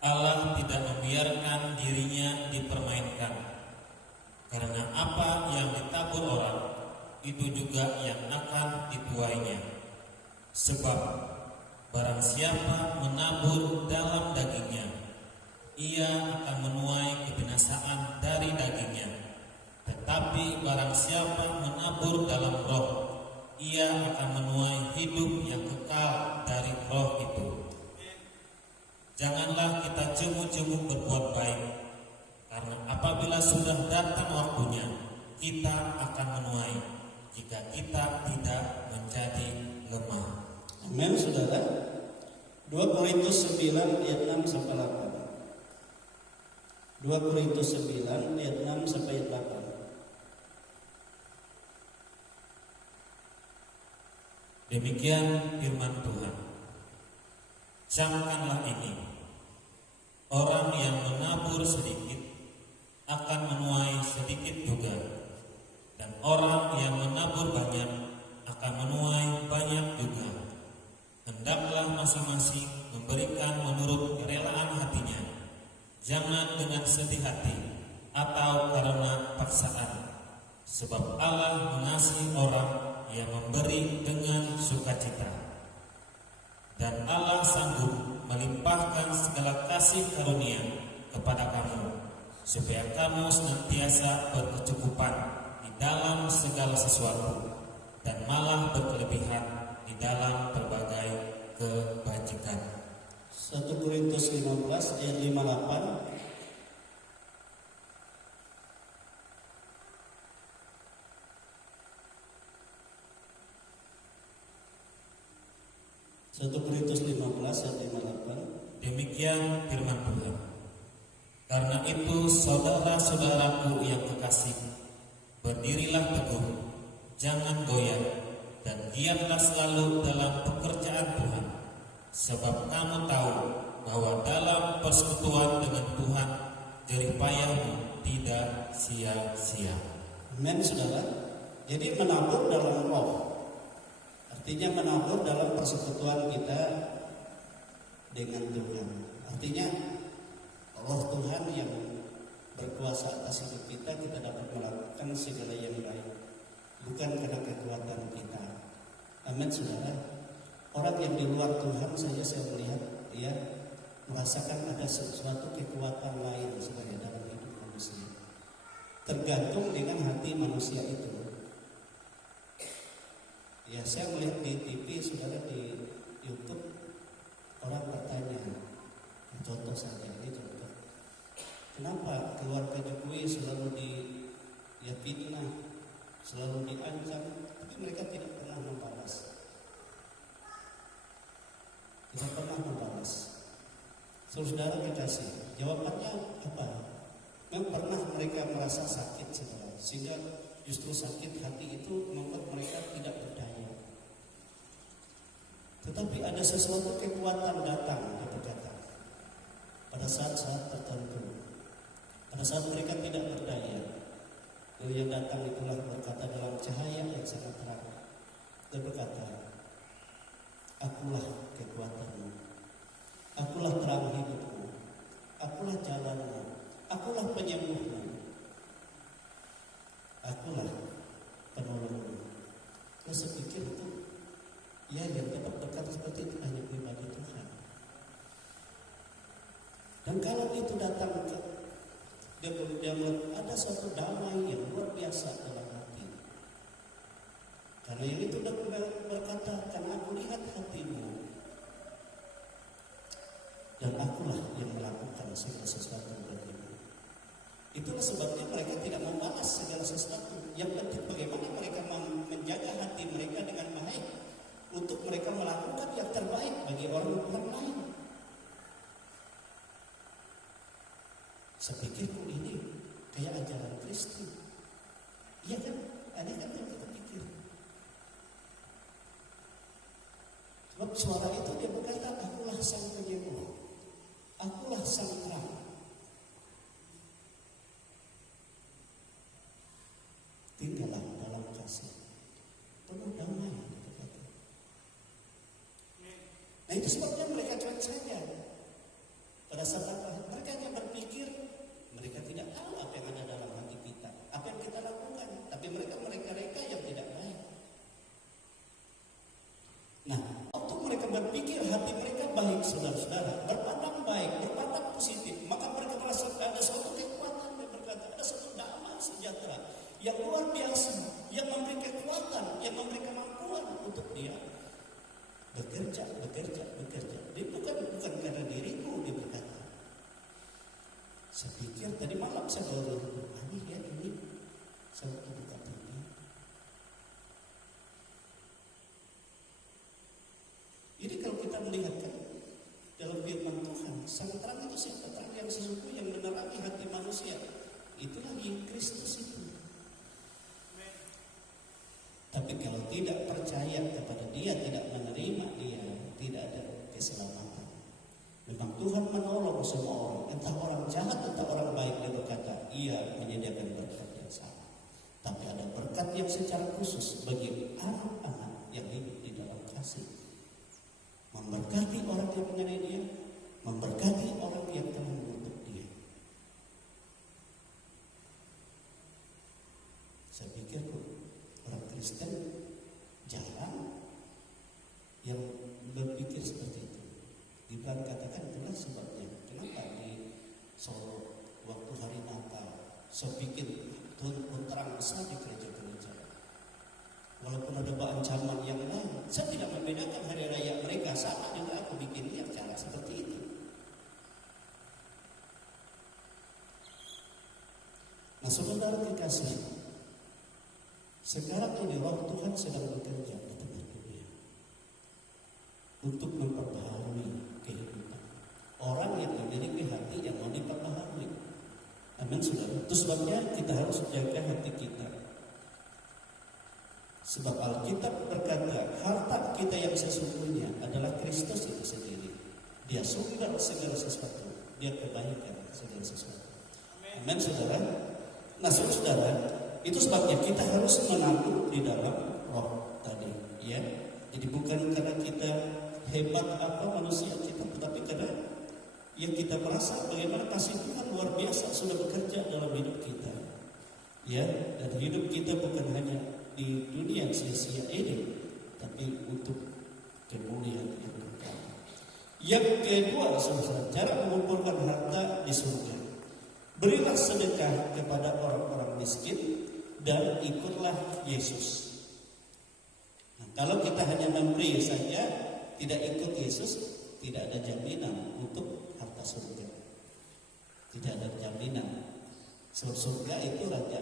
Allah tidak membiarkan dirinya dipermainkan. Karena apa yang ditabur orang, itu juga yang akan dituainya. Sebab barang siapa menabur dalam dagingnya, ia akan menuai kebinasaan dari dagingnya. Tetapi barang siapa menabur dalam roh, ia akan menuai hidup yang kekal dari roh itu. Janganlah kita jemu-jemu berbuat baik, karena apabila sudah datang waktunya, kita akan menuai jika kita tidak menjadi lemah. Amin, saudara. 2 Korintus 9 ayat 6 sampai 8. 2 Korintus 9 ayat 6 sampai 8. Demikian firman Tuhan. Camkanlah ini, orang yang menabur sedikit akan menuai sedikit juga, dan orang yang menabur banyak akan menuai banyak juga. Hendaklah masing-masing memberikan menurut kerelaan hatinya, jangan dengan sedih hati atau karena paksaan, sebab Allah mengasihi orang yang memberi dengan sukacita. Dan Allah sanggup melimpahkan segala kasih karunia kepada kamu, supaya kamu senantiasa berkecukupan di dalam segala sesuatu, dan malah berkelebihan di dalam berbagai kebajikan. 1 Korintus 15 ayat 58. 1 Korintus 15 ayat 58. Demikian firman Tuhan. Karena itu saudara-saudaraku yang kekasih, berdirilah teguh, jangan goyah, dan giatlah selalu dalam pekerjaan Tuhan, sebab kamu tahu bahwa dalam persekutuan dengan Tuhan jerih payahmu tidak sia-sia. Amin, saudara. Jadi menabur dalam roh, artinya menabur dalam persekutuan kita dengan Tuhan. Artinya roh Tuhan yang berkuasa atas hidup kita, kita dapat melakukan segala yang baik, bukan karena kekuatan kita. Amin, saudara. Orang yang di luar Tuhan saja saya melihat dia merasakan ada sesuatu kekuatan lain sebenarnya dalam hidup manusia. Tergantung dengan hati manusia itu. Ya, saya melihat di TV, saudara, di YouTube, orang bertanya, contoh saja, ini contoh. Kenapa keluarga Jokowi selalu fitnah, selalu diancam, tapi mereka tidak pernah membalas. Tidak pernah membalas. Saudara kekasih, jawabannya apa? Memang pernah mereka merasa sakit, saudara, sehingga justru sakit hati itu membuat mereka tidak berdaya. Tetapi ada sesuatu kekuatan datang, dia berkata, pada saat-saat tertentu, pada saat mereka tidak berdaya, yang datang itulah berkata dalam cahaya yang sangat terang. Dia berkata, akulah kekuatanmu, akulah terang hidupmu, akulah jalanmu, akulah penyembuhmu, akulah penolongmu. Saya pikir itu, ya, yang dapat berkata seperti itu hanya pribadi Tuhan. Dan kalau itu datang ke dia ada suatu damai yang luar biasa dalam hati. Karena yang itu berkata, karena aku lihat hatimu, dan akulah yang melakukan segala sesuatu bagimu. Itulah sebabnya mereka tidak membalas segala sesuatu. Yang penting bagaimana mereka menjaga hati mereka dengan baik, untuk mereka melakukan yang terbaik bagi orang lain. Saya pikir ini kayak ajaran Kristen. Iya kan? Ada kan yang kita pikir. Sebab suara itu dia berkata, akulah sang penyembuh, akulah sang terang. Tinggallah dalam kasih, penuh damai. Nah, itu sebabnya mereka cuek saja. Pada saat apa? Mereka hanya berpikir, mereka tidak tahu apa yang ada dalam hati kita, apa yang kita lakukan. Tapi mereka yang tidak baik. Nah, waktu mereka berpikir hati mereka baik, saudara-saudara, berpandang baik, berpandang positif, maka mereka merasa ada suatu kekuatan yang berkata, ada suatu damai sejahtera yang luar biasa, yang memberi kekuatan, yang memberi kemampuan untuk dia bekerja. Dia bukan karena diriku, dia berkata. Saya pikir tadi malam saya baru lihat ini, saya buka TV. Jadi kalau kita melihatkan dalam firman Tuhan, sang terang itu siapa? Terang yang sesungguhnya yang menerangi hati manusia. Itulah Kristus itu. Tapi kalau tidak percaya kepada dia tidak menerima, dia tidak ada keselamatan. Memang Tuhan menolong semua orang, entah orang jahat, entah orang baik. Dia berkata, ia menyediakan berkat yang sama. Tapi ada berkat yang secara khusus bagi anak-anak yang hidup di dalam kasih. Memberkati orang yang mengenai dia, memberkati orang yang telah mengutuk dia. Saya pikir orang Kristen jarang yang berpikir seperti itu. Gibran katakan itulah sebabnya kenapa di Solo waktu hari Natal saya pikir Tuhan pun terang besar di gereja-gereja. Walaupun ada ancaman yang lain, saya tidak membedakan hari raya mereka, sama juga aku bikinnya cara seperti itu. Nah, saudara dikasih, sekarang ini roh Tuhan sedang bekerja di tengah dunia untuk memperbaharui kehidupan orang yang memiliki hati yang mau diperbaharui. Amin, saudara. Itu sebabnya kita harus jaga hati kita. Sebab Alkitab berkata, harta kita yang sesungguhnya adalah Kristus itu sendiri. Dia sumber segala sesuatu, dia kebaikan segala sesuatu. Amin, saudara. Nah, saudara, itu sebabnya kita harus menabur di dalam roh tadi, ya. Jadi bukan karena kita hebat apa manusia kita, tetapi karena yang kita merasa bagaimana kasih Tuhan luar biasa sudah bekerja dalam hidup kita, ya. Dan hidup kita bukan hanya di dunia sia-sia ini, tapi untuk kemuliaan yang kekal. Yang kedua, saudara, cara mengumpulkan harta di surga. Berilah sedekah kepada orang-orang miskin dan ikutlah Yesus. Nah, kalau kita hanya memberi saja, tidak ikut Yesus, tidak ada jaminan untuk harta surga. Tidak ada jaminan. Surga itu raja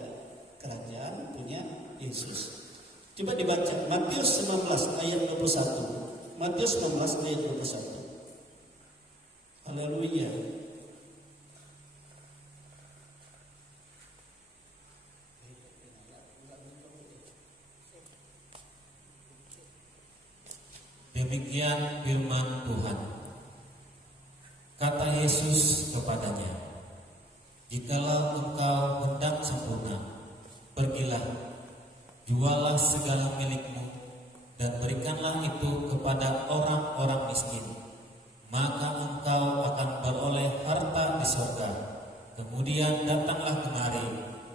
kerajaan punya Yesus. Coba dibaca Matius 19 ayat 21. Matius 19 ayat 21. Haleluya. Demikian firman Tuhan. Kata Yesus kepadanya, jikalau engkau hendak sempurna, pergilah, jualah segala milikmu, dan berikanlah itu kepada orang-orang miskin, maka engkau akan beroleh harta di surga. Kemudian datanglah kemari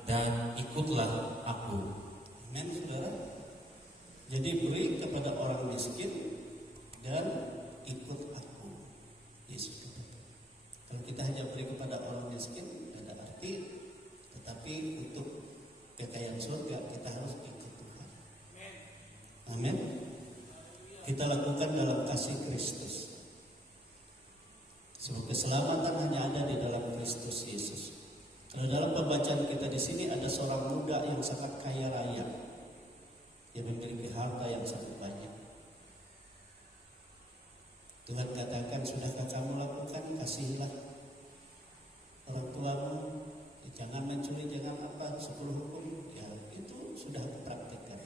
dan ikutlah aku. Amin, saudara. Jadi beri kepada orang miskin dan ikut aku. Yesus kata. Kalau kita hanya beri kepada orang miskin, tidak ada arti. Tetapi untuk kekayaan surga kita harus ikut Tuhan. Amin. Kita lakukan dalam kasih Kristus. Sebab keselamatan hanya ada di dalam Kristus Yesus. Kalau dalam pembacaan kita di sini ada seorang muda yang sangat kaya raya, dia memiliki harta yang sangat banyak. Tuhan katakan, sudahkah kamu lakukan? Kasihilah orang tuamu, jangan mencuri, jangan apa, 10 hukum. Ya, itu sudah dipraktikkan.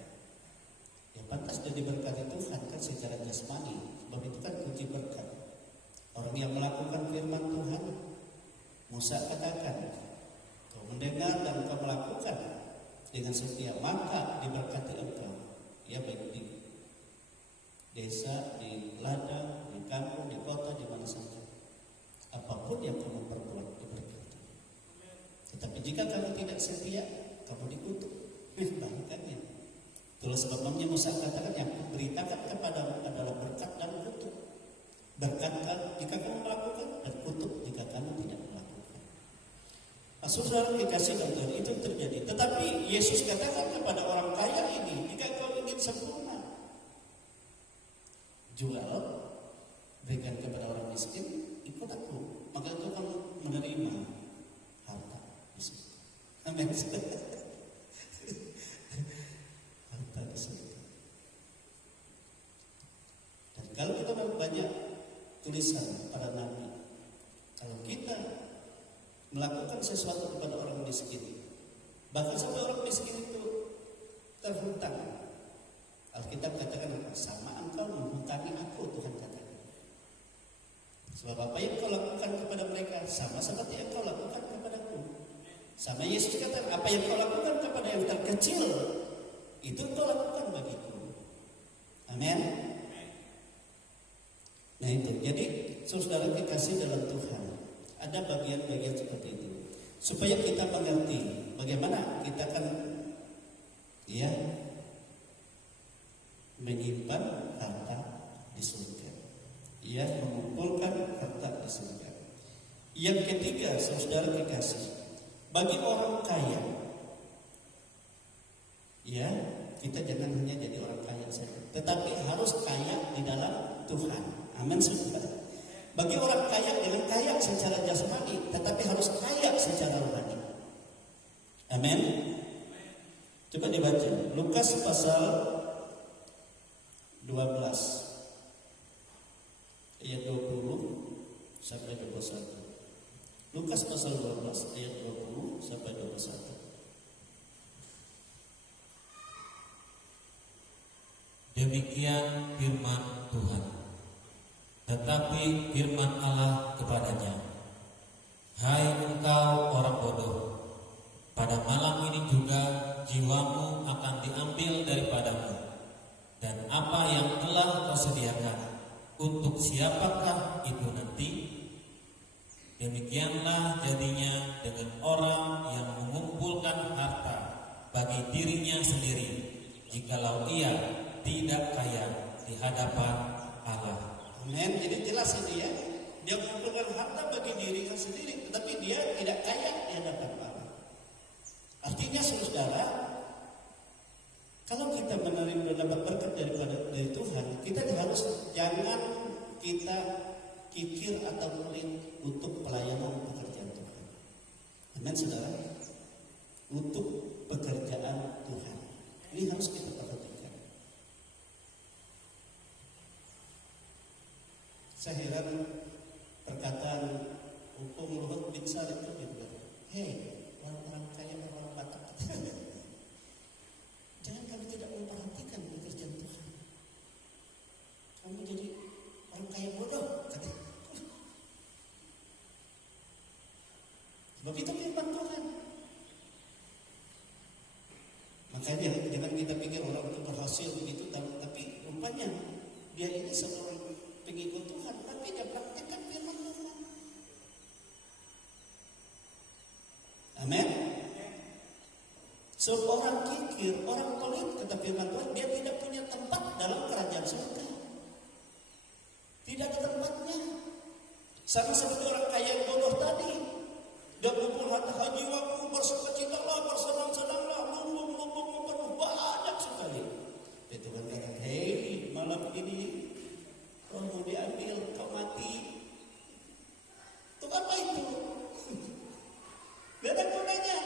Ya pantas dia diberkati Tuhan kan secara jasmani, sebab itu kan kunci berkat. Orang yang melakukan firman Tuhan, Musa katakan, kau mendengar dan kau melakukan dengan setia, maka diberkati engkau. Ya, baik di desa, di ladang, di kampung, di kota, di mana saja. Apapun yang kamu perbuat diberkati. Tetapi jika kamu tidak setia, kamu dikutuk. Bahkannya. Itulah sebabnya Musa katakan, yang kuberitakan kepadamu adalah berkat dan kutuk. Berkat jika kamu melakukan, dan kutuk jika kamu tidak melakukan. Nah, saudara dikasih Tuhan, itu terjadi. Tetapi Yesus katakan kepada orang kaya ini, jika kau ingin sempurna, jual, berikan kepada orang miskin, ikut aku, maka itu kamu menerima harta di surga. Amin. Harta di surga. Dan kalau kita banyak tulisan para nabi, kalau kita melakukan sesuatu kepada orang miskin, bahkan sampai orang miskin itu terhutang, Alkitab katakan, sama engkau menghutangi aku, Tuhan katakan. Sebab apa yang kau lakukan kepada mereka, sama seperti yang kau lakukan kepadaku. Sama Yesus katakan, apa yang kau lakukan kepada yang terkecil, itu kau lakukan bagiku. Amin. Nah itu, jadi saudara kekasih dalam Tuhan, ada bagian-bagian seperti itu. Supaya kita mengerti bagaimana kita kan menyimpan harta di surga. Mengumpulkan harta di surga. Yang ketiga, saudara kekasih, bagi orang kaya, kita jangan hanya jadi orang kaya saja, tetapi harus kaya di dalam Tuhan. Amin, saudara. Bagi orang kaya, jangan kaya secara jasmani, tetapi harus kaya secara rohani. Amin. Coba dibaca Lukas pasal 12 ayat 20 sampai 21. Lukas pasal 12 ayat 20 sampai 21. Demikian firman Tuhan. Tetapi firman Allah kepadanya, hai engkau orang bodoh, pada malam ini juga jiwamu akan diambil daripadamu, dan apa yang telah kau sediakan, untuk siapakah itu nanti? Demikianlah jadinya dengan orang yang mengumpulkan harta bagi dirinya sendiri, jikalau ia tidak kaya di hadapan Allah. Amin. Jadi jelas ini dia mengumpulkan harta bagi dirinya sendiri, tetapi dia tidak kaya di hadapan Allah. Artinya saudara, kalau kita menerima dapat berkat dari Tuhan, kita harus jangan kita kikir atau pelit untuk pelayanan pekerjaan Tuhan. Amin, saudara. Untuk pekerjaan Tuhan, ini harus kita perhatikan. Saya heran perkataan Hukum Luhut bin Sarif itu bilang, hei orang-orang kaya, orang Batak, jangan kamu tidak memperhatikan pekerjaan Tuhan. Kamu jadi orang kaya bodoh, katanya. Sebab itu firman Tuhan. Makanya jangan kita pikir orang itu berhasil begitu, tapi rupanya dia ini seorang pengikut Tuhan, tapi dia praktekkan firman Tuhan. Amin. Seorang kikir, orang pelit, kata firman Tuhan, dia tidak punya tempat dalam kerajaan surga. Tidak ada tempatnya. Sama seperti orang kaya yang bodoh tadi. Dia mengumpul harta, jiwaku bersukacitalah, bersenang-senanglah, penuh banyak sekali. Itu kan kata, hei malam ini kau mau diambil, kau mati. Untuk apa itu? Tidak ada gunanya.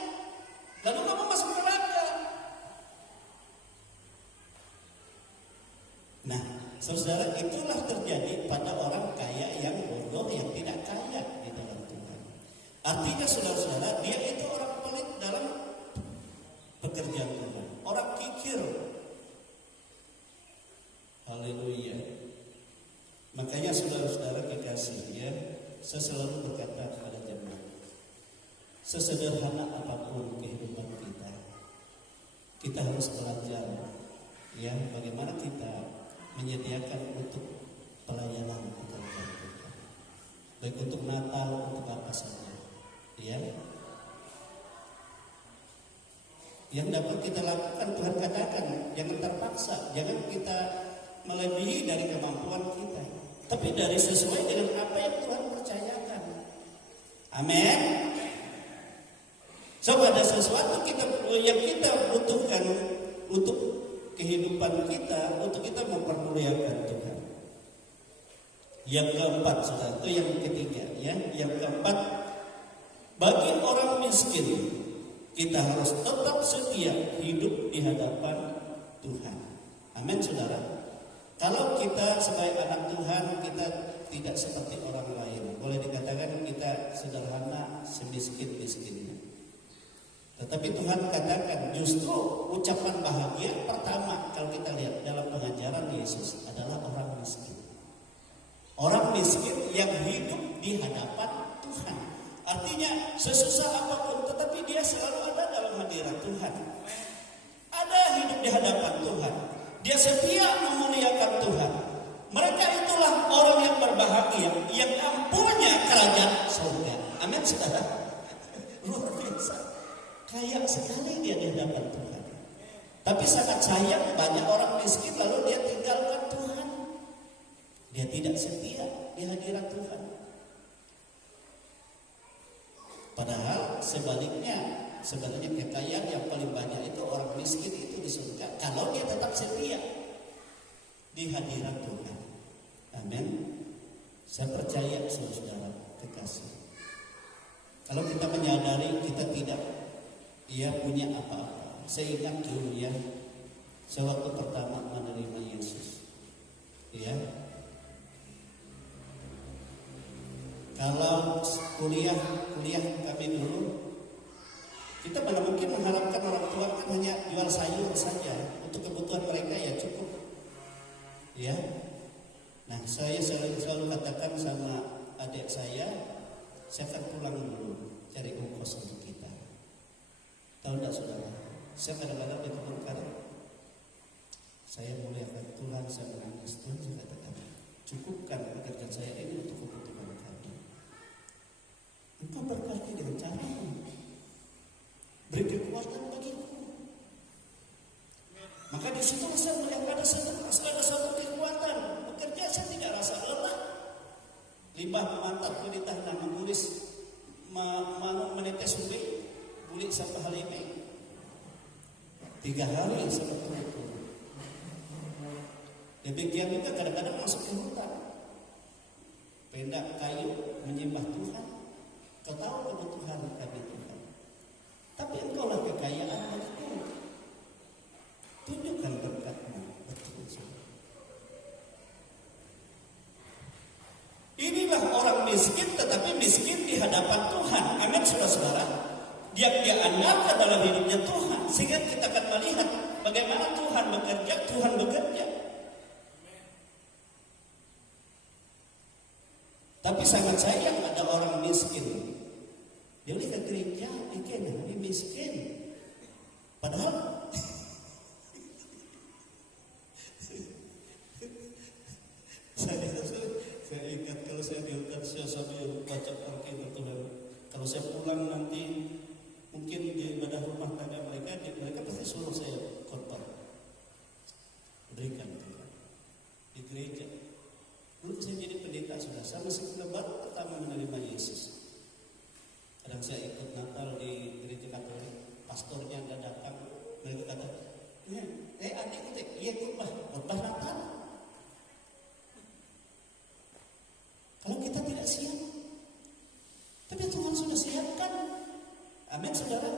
Lalu kamu masuk neraka. Nah, saudara, itulah terjadi pada orang kaya yang bodoh, yang tidak kaya di dalam Tuhan. Artinya saudara-saudara, dia itu orang pelit dalam pekerjaan Tuhan, orang kikir. Haleluya. Makanya saudara-saudara kekasih, saya selalu berkata kepada jemaat, sesederhana apapun kehidupan kita harus belajar bagaimana kita menyediakan untuk pelayanan kita, baik untuk Natal, untuk apa saja, yang dapat kita lakukan. Tuhan katakan jangan terpaksa, jangan kita melebihi dari kemampuan kita, tapi dari sesuai dengan apa yang Tuhan percayakan. Amin. So ada sesuatu yang kita butuhkan untuk kehidupan kita, untuk kita mempermuliakan Tuhan. Yang keempat, saudara, itu yang ketiga, Yang keempat, bagi orang miskin kita harus tetap setia hidup di hadapan Tuhan. Amin, saudara. Kalau kita sebagai anak Tuhan, kita tidak seperti orang lain. Boleh dikatakan kita sederhana, semiskin-miskinnya. Tetapi Tuhan katakan justru ucapan bahagia pertama kalau kita lihat dalam pengajaran Yesus adalah orang miskin. Orang miskin yang hidup di hadapan Tuhan. Artinya sesusah apapun tetapi dia selalu ada dalam hadirat Tuhan. Ada hidup di hadapan Tuhan. Dia setia memuliakan Tuhan. Mereka itulah orang yang berbahagia, yang punya kerajaan surga. Amin, saudara. Luar biasa. Kaya sekali dia di hadapan Tuhan. Tapi sangat sayang banyak orang miskin lalu dia tinggalkan Tuhan. Dia tidak setia di hadirat Tuhan. Padahal sebaliknya, sebenarnya kekayaan yang paling banyak itu orang miskin itu di surga. Kalau dia tetap setia di hadirat Tuhan. Amin. Saya percaya saudara kekasih. Kalau kita menyadari kita tidak punya apa-apa. Saya ingat dulu ya, saya waktu pertama menerima Yesus. Ya. Kalau kuliah kami dulu, kita mana mungkin mengharapkan orang tua kan hanya jual sayur saja untuk kebutuhan mereka ya cukup. Ya. Nah, saya selalu katakan sama adik saya akan pulang dulu cari ongkos untuk kita. Tahu tidak saudara? Saya kadang-kadang di kebun karet. Saya muliakan Tuhan, saya menangis. Tuhan saya katakan, cukupkan pekerjaan saya ini untuk kebutuhan kami. Engkau berkati dengan caramu. Beri kekuatan bagiku. Maka di situ saya melihat ada satu kekuatan. Bekerja saya tidak rasa lelah. Limbah mantap di tanah mengulis menetes ubi, bulik sampai halime. 3 hari seperti itu. Demikian juga kadang-kadang masuk ke hutan. Pendak kayu menyembah Tuhan. Kau tahu kebutuhan kami Tuhan. Tapi engkau lah kekayaan bagiku. Tunjukkan berkat-Mu. Inilah orang miskin tetapi miskin di hadapan Tuhan. Amin saudara-saudara. Dia andalkan dalam hidupnya Tuhan. Sehingga kita akan melihat bagaimana Tuhan bekerja. Tapi sangat sayang ada orang miskin. Dia lihat ke gereja, dia miskin. Padahal saya ingat kalau saya di hutan saya sambil baca Alkitab Tuhan. Kalau saya pulang nanti mungkin di ibadah rumah tangga mereka pasti suruh saya khotbah. Berikan Tuhan di gereja. Dulu saya jadi pendeta sudah sama sebelum baru pertama menerima Yesus. Kadang saya ikut Natal di gereja Katolik, pastornya nggak datang, mereka kata, adik, iya khotbah Natal. Kalau kita tidak siap, tapi Tuhan sudah siapkan. Amin saudara.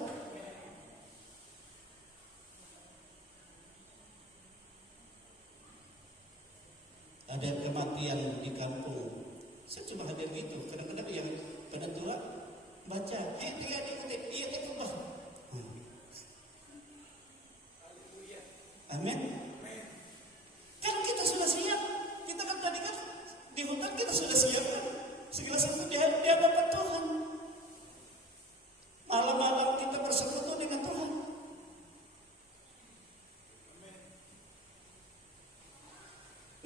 Ada kematian di kampung. Saya cuma hadir gitu. Kadang-kadang yang pada tua baca, iya khotbah. Amin. Kan kita sudah siap. Kita kan tadi kan di hutan kita sudah siap kan. Segala sesuatu di hadapan Tuhan. Malam-malam kita bersekutu dengan Tuhan.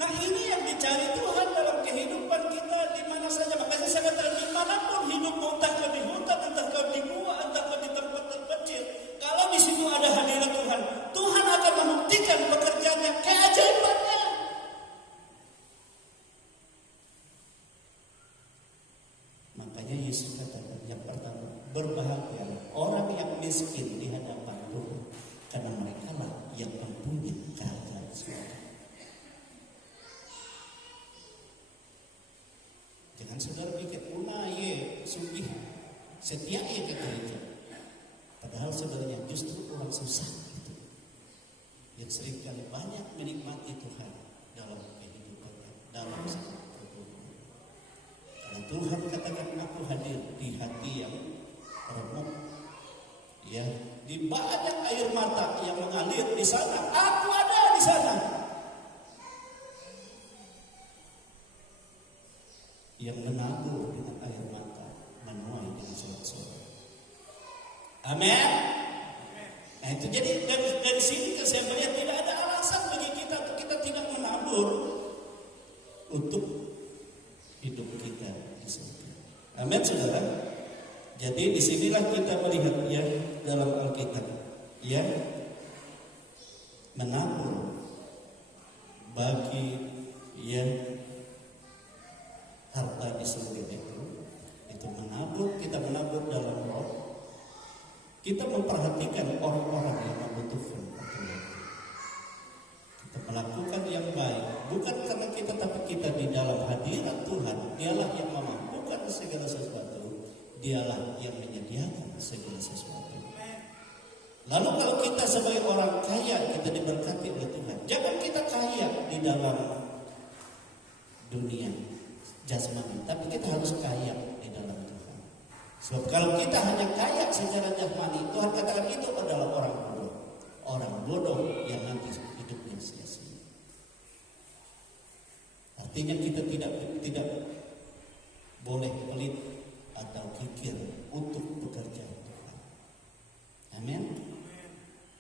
Nah ini yang dicari Tuhan dalam kehidupan kita di mana saja. Makanya saya katakan dimanapun hidupmu, entah kau di hutan, entah kau di gua, entah kau di tempat terpencil. Kalau di situ ada hadirat Tuhan, Tuhan akan membuktikan pekerjaannya, keajaibannya. Makanya Yesus katakan yang pertama, berbahagia orang yang miskin di hadapan Tuhan, karena mereka lah yang mempunyai kerajaan surga. Jangan saudara pikir sugih setia ke gereja. Padahal sebenarnya justru orang susah itu yang seringkali banyak menikmati Tuhan dalam kehidupannya, dalam kehidupan. Karena Tuhan katakan aku hadir di hati yang remuk, Ya, di banyak air mata yang mengalir di sana, aku ada di sana. Yang menabur dengan air mata menuai dengan sorak-sorai. Amin. Nah itu jadi dari sini saya melihat tidak ada alasan bagi kita untuk kita tidak menabur untuk hidup kita di surga. Amin, saudara. Jadi disinilah kita melihat ya dalam Alkitab ya menabur bagi ya harta di surga itu menabur, kita menabur dalam roh. Kita memperhatikan orang-orang yang membutuhkan itu. Kita melakukan yang baik, bukan karena kita, tapi kita di dalam hadirat Tuhan. Dialah yang memampukan segala sesuatu, dialah yang menyediakan segala sesuatu. Lalu kalau kita sebagai orang kaya, kita diberkati oleh Tuhan. Jangan kita kaya di dalam dunia jasmani, tapi kita harus kaya di dalam Tuhan. Sebab kalau kita hanya kaya secara jasmani, Tuhan katakan itu adalah orang bodoh yang nanti hidupnya sia-sia. Artinya kita tidak boleh pelit atau kikir untuk bekerja Tuhan. Amin.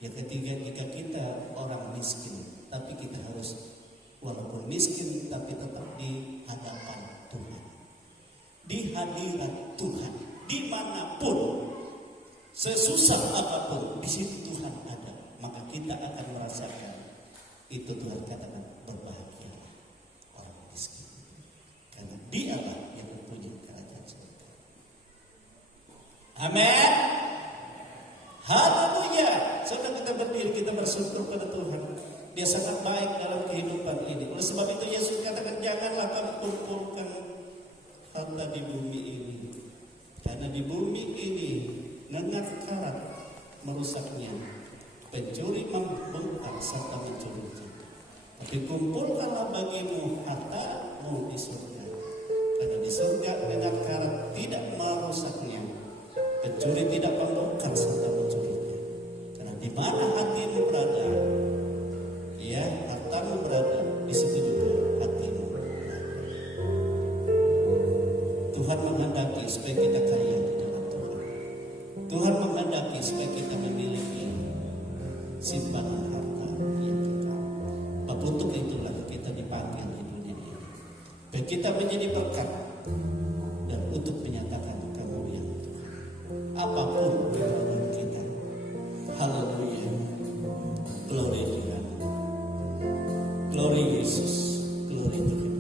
Yang ketiga, jika kita orang miskin, tapi kita harus walaupun miskin tapi tetap di hadapan Tuhan, di hadirat Tuhan, dimanapun, sesusah apapun, di situ Tuhan ada, maka kita akan merasakan itu. Tuhan katakan berbahagia orang miskin, karena Dialah yang mempunyai kerajaan surga. Amin. Haleluya. Saudara, kita berdiri, kita bersyukur pada Tuhan. Dia sangat baik dalam kehidupan ini. Oleh sebab itu Yesus katakan, janganlah kamu kumpulkan harta di bumi ini, karena di bumi ini nengat karat merusaknya, pencuri membongkar serta mencuri. Tapi kumpulkanlah bagimu hartamu di surga, karena di surga nengat karat tidak merusaknya, pencuri tidak membongkar serta mencurinya. Karena di mana hatimu berada, ya, hartamu berada, di situ juga hatimu berada. Tuhan menghendaki supaya kita kaya di dalam Tuhan. Tuhan menghendaki supaya kita memiliki simpanan harta yang kekal. Sebab untuk itulah kita dipanggil di dunia ini, supaya kita menjadi berkat dan untuk menyatakan kemuliaan Tuhan. Apapun keadaan kita. Haleluya. Glory Tuhan. Glory Yesus. Glory Tuhan.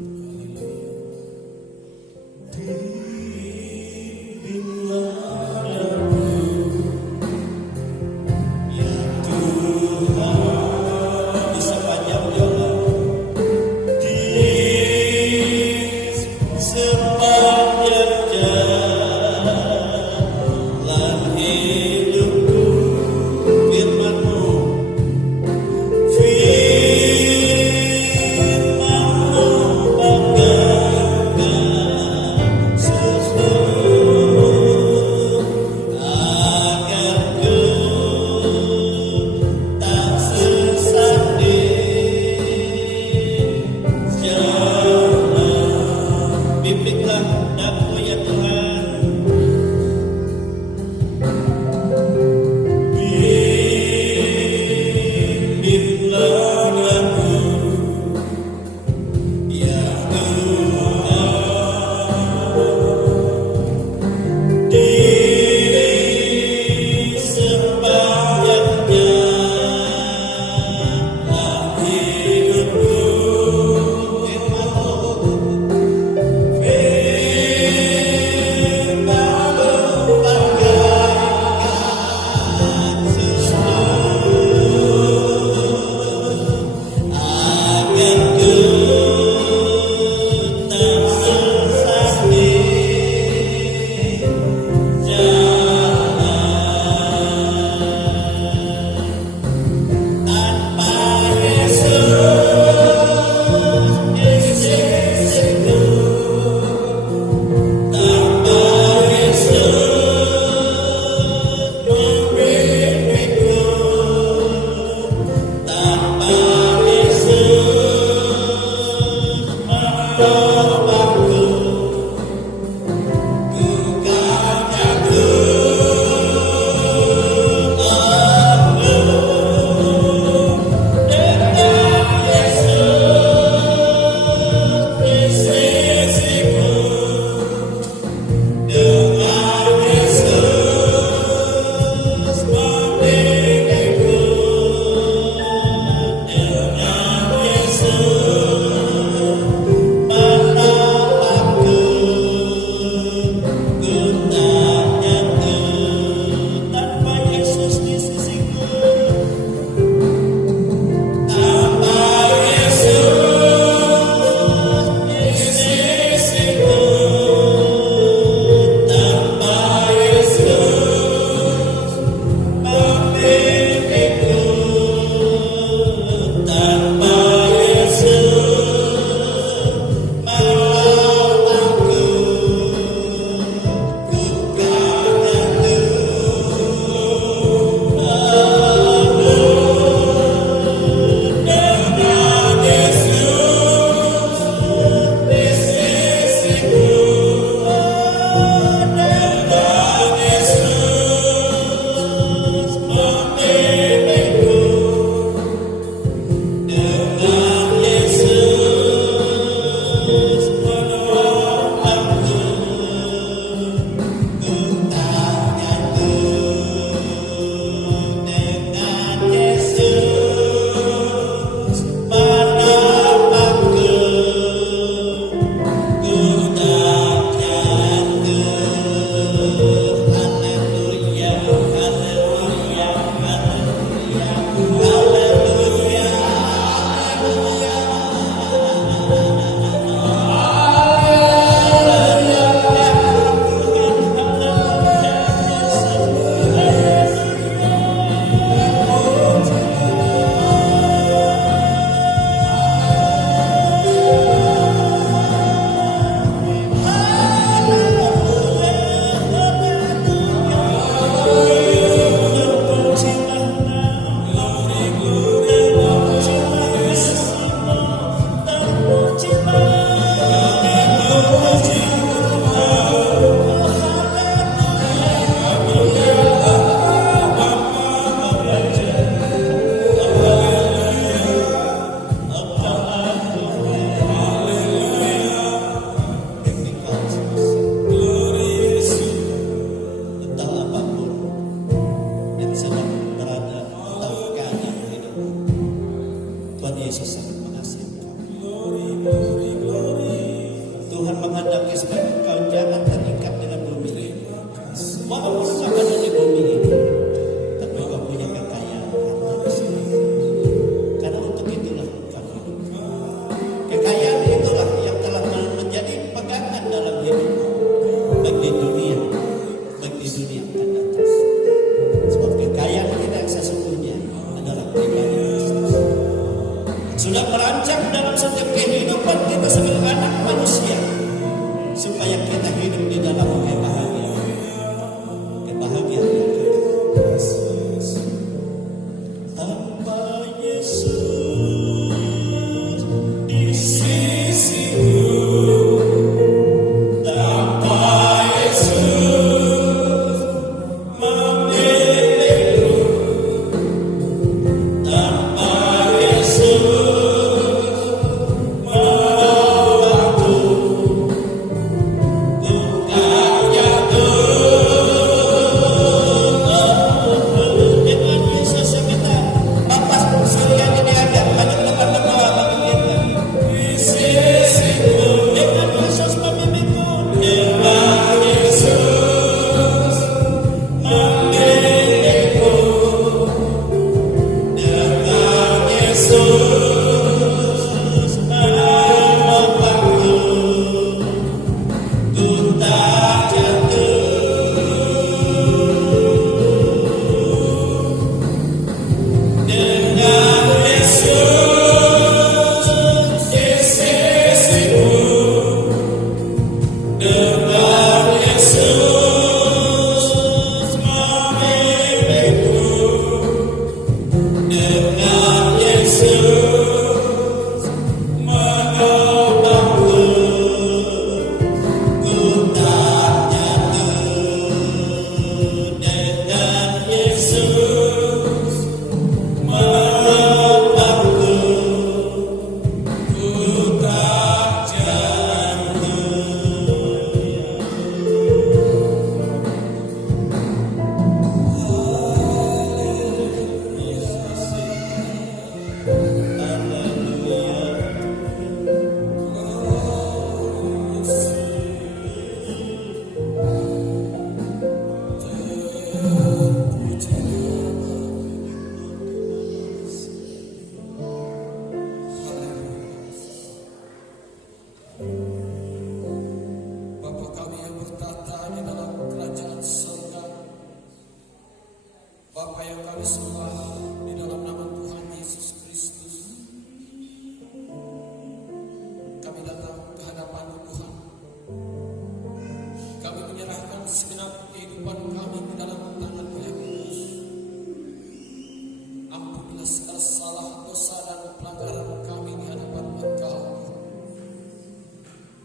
Sudah merancang dalam setiap kehidupan kita sebagai anak manusia supaya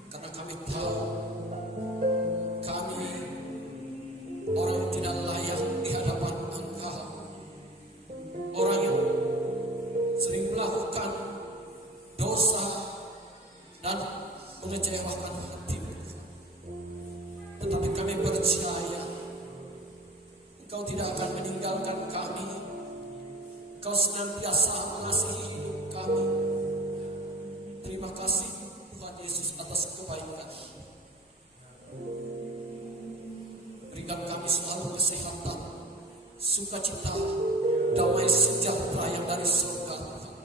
Karena kami tahu kami orang yang tidak layak di hadapan Engkau, orang yang sering melakukan dosa dan mengecewakan hati-Mu. Tetapi kami percaya Engkau tidak akan meninggalkan kami. Engkau senantiasa mengasihi hidup kami. Terima kasih Tuhan Yesus atas kebaikan. Berikan kami selalu kesehatan, sukacita, damai sejahtera yang dari surga Tuhan.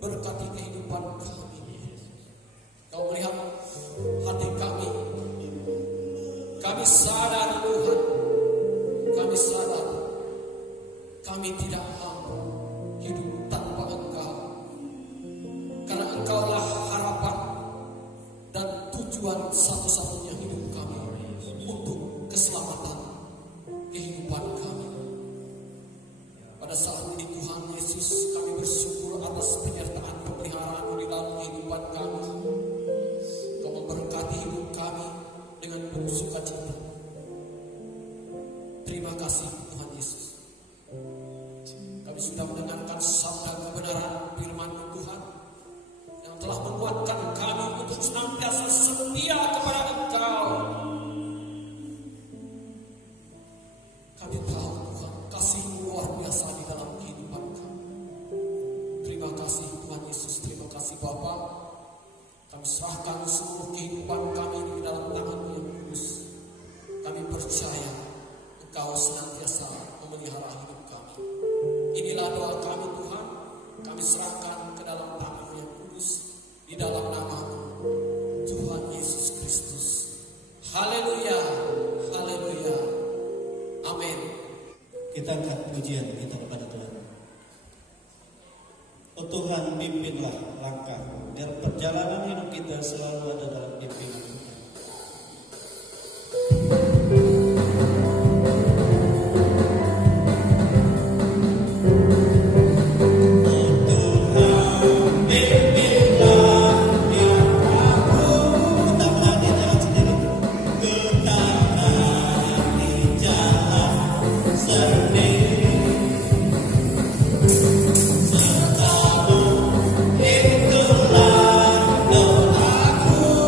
Berkati kehidupan kami. Kau melihat hati kami. Kami sadar Tuhan. Kami sadar kami tidak mampu hidup tanpa Engkau. Karena Engkaulah harapan dan tujuan satu-satunya hidup kami untuk keselamatan kehidupan kami. Pada saat ini Tuhan Yesus, kami bersyukur atas penyertaan pemeliharaan di dalam kehidupan kami. Kau memberkati hidup kami dengan penuh sukacita. Terima kasih Tuhan Yesus. Kami sudah mendengarkan sabda kebenaran firman Tuhan yang telah menguatkan kami untuk senantiasa setia kepada Engkau. Kami tahu Tuhan, kasih-Mu luar biasa di dalam kehidupan kami. Terima kasih Tuhan Yesus, terima kasih Bapa. Kami serahkan seluruh kehidupan kami di dalam tangan-Mu yang kudus. Kami percaya Engkau senantiasa memelihara hidup kami. Inilah doa kami Tuhan. Kami serahkan ke dalam tangan-Mu yang kudus. Di dalam nama-Mu Tuhan Yesus Kristus. Haleluya, haleluya, amin. Kita angkat pujian kita kepada Tuhan. Oh Tuhan, pimpinlah langkah, biar perjalanan hidup kita selalu ada dalam pimpingan Tuhan. Itulah doaku.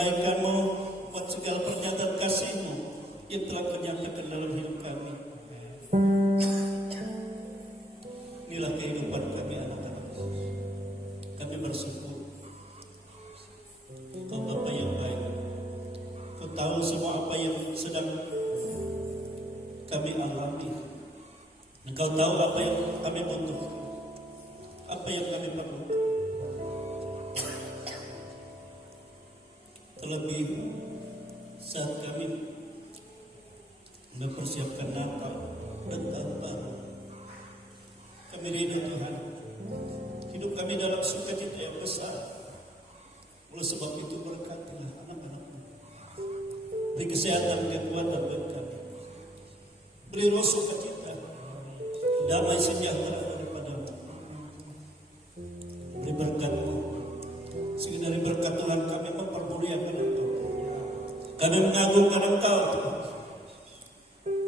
kebaikan-Mu, buat segala pernyataan kasih-Mu yang telah Kau nyatakan dalam hidup kami. Inilah kehidupan kami anak-anak. Kami bersyukur. Kau Bapa yang baik. Kau tahu semua apa yang sedang kami alami. Engkau tahu apa yang kami butuhkan, apa yang kami perlukan. Terlebih saat kami mempersiapkan Natal dan Tahun Baru, kami rindu Tuhan, hidup kami dalam sukacita yang besar. Oleh sebab itu berkatilah anak-anak-Mu, beri kesehatan, kekuatan bagi kami, beri roh sukacita, damai sejahtera daripada-Mu, beri berkat-Mu, sehingga dari berkat Tuhan kami mempermuliakan Engkau, kami mengagungkan Engkau,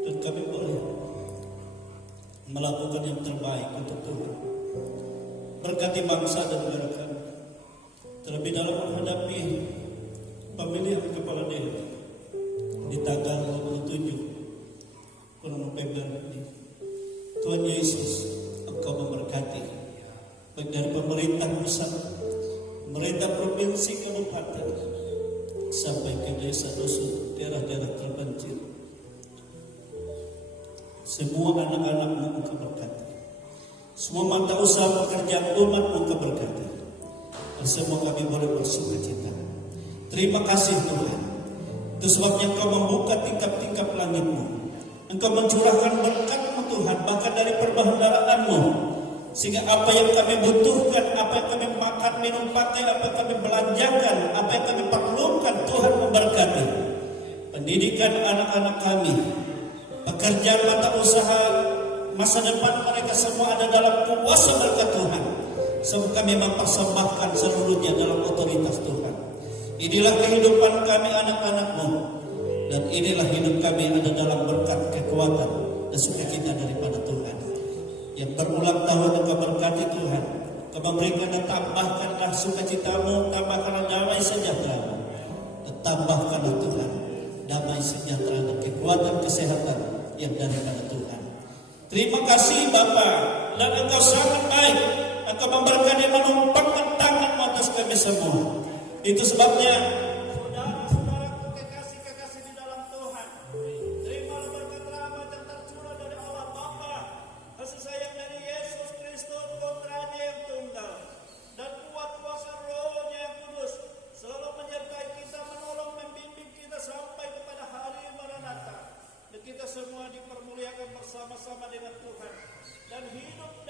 dan kami boleh melakukan yang terbaik untuk Tuhan. Berkati bangsa dan negara kami, terlebih dalam menghadapi pemilihan kepala daerah di tanggal 27 bulan November ini. Tuhan Yesus, Engkau memberkati baik dari pemerintah pusat, pemerintah provinsi, kabupaten, sampai ke desa, dusun, daerah-daerah terpencil. Semua anak-anak-Mu Engkau berkati, semua mata usaha pekerjaan umat-Mu Engkau berkati, dan semua kami boleh bersukacita. Terima kasih Tuhan. Itu sebabnya Engkau membuka tingkap-tingkap langit-Mu, Engkau mencurahkan berkat-Mu Tuhan, bahkan dari perbendaharaan-Mu, sehingga apa yang kami butuhkan, apa yang kami makan, minum, pakai, apa yang kami belanjakan, apa yang kami perlukan, Tuhan memberkati. Pendidikan anak-anak kami, pekerjaan mata usaha, masa depan mereka semua ada dalam kuasa berkat Tuhan. Sebab kami mempersembahkan seluruhnya dalam otoritas Tuhan. Inilah kehidupan kami anak-anak-Mu, dan inilah hidup kami ada dalam berkat, kekuatan, dan sukacita daripada Tuhan. Yang berulang tahun Engkau berkati Tuhan, Engkau memberikan dan tambahkanlah sukacita-Mu, tambahkanlah damai sejahtera-Mu, dan tambahkanlah Tuhan damai sejahtera dan kekuatan kesehatan yang daripada Tuhan. Terima kasih Bapa, dan Engkau sangat baik. Engkau memberkati, menumpangkan tangan-Mu atas kami semua. Itu sebabnya saudara-saudaraku, kekasih-kekasih di dalam Tuhan, terimalah berkat rahmat yang tercurah dari Allah Bapa, kasih sayang dari Yesus Kristus Putranya yang tunggal, dan kuat kuasa Roh-Nya yang kudus selalu menyertai kita, menolong, membimbing kita sampai kepada hari Maranatha, dan kita semua dipermuliakan bersama-sama dengan Tuhan dan hidup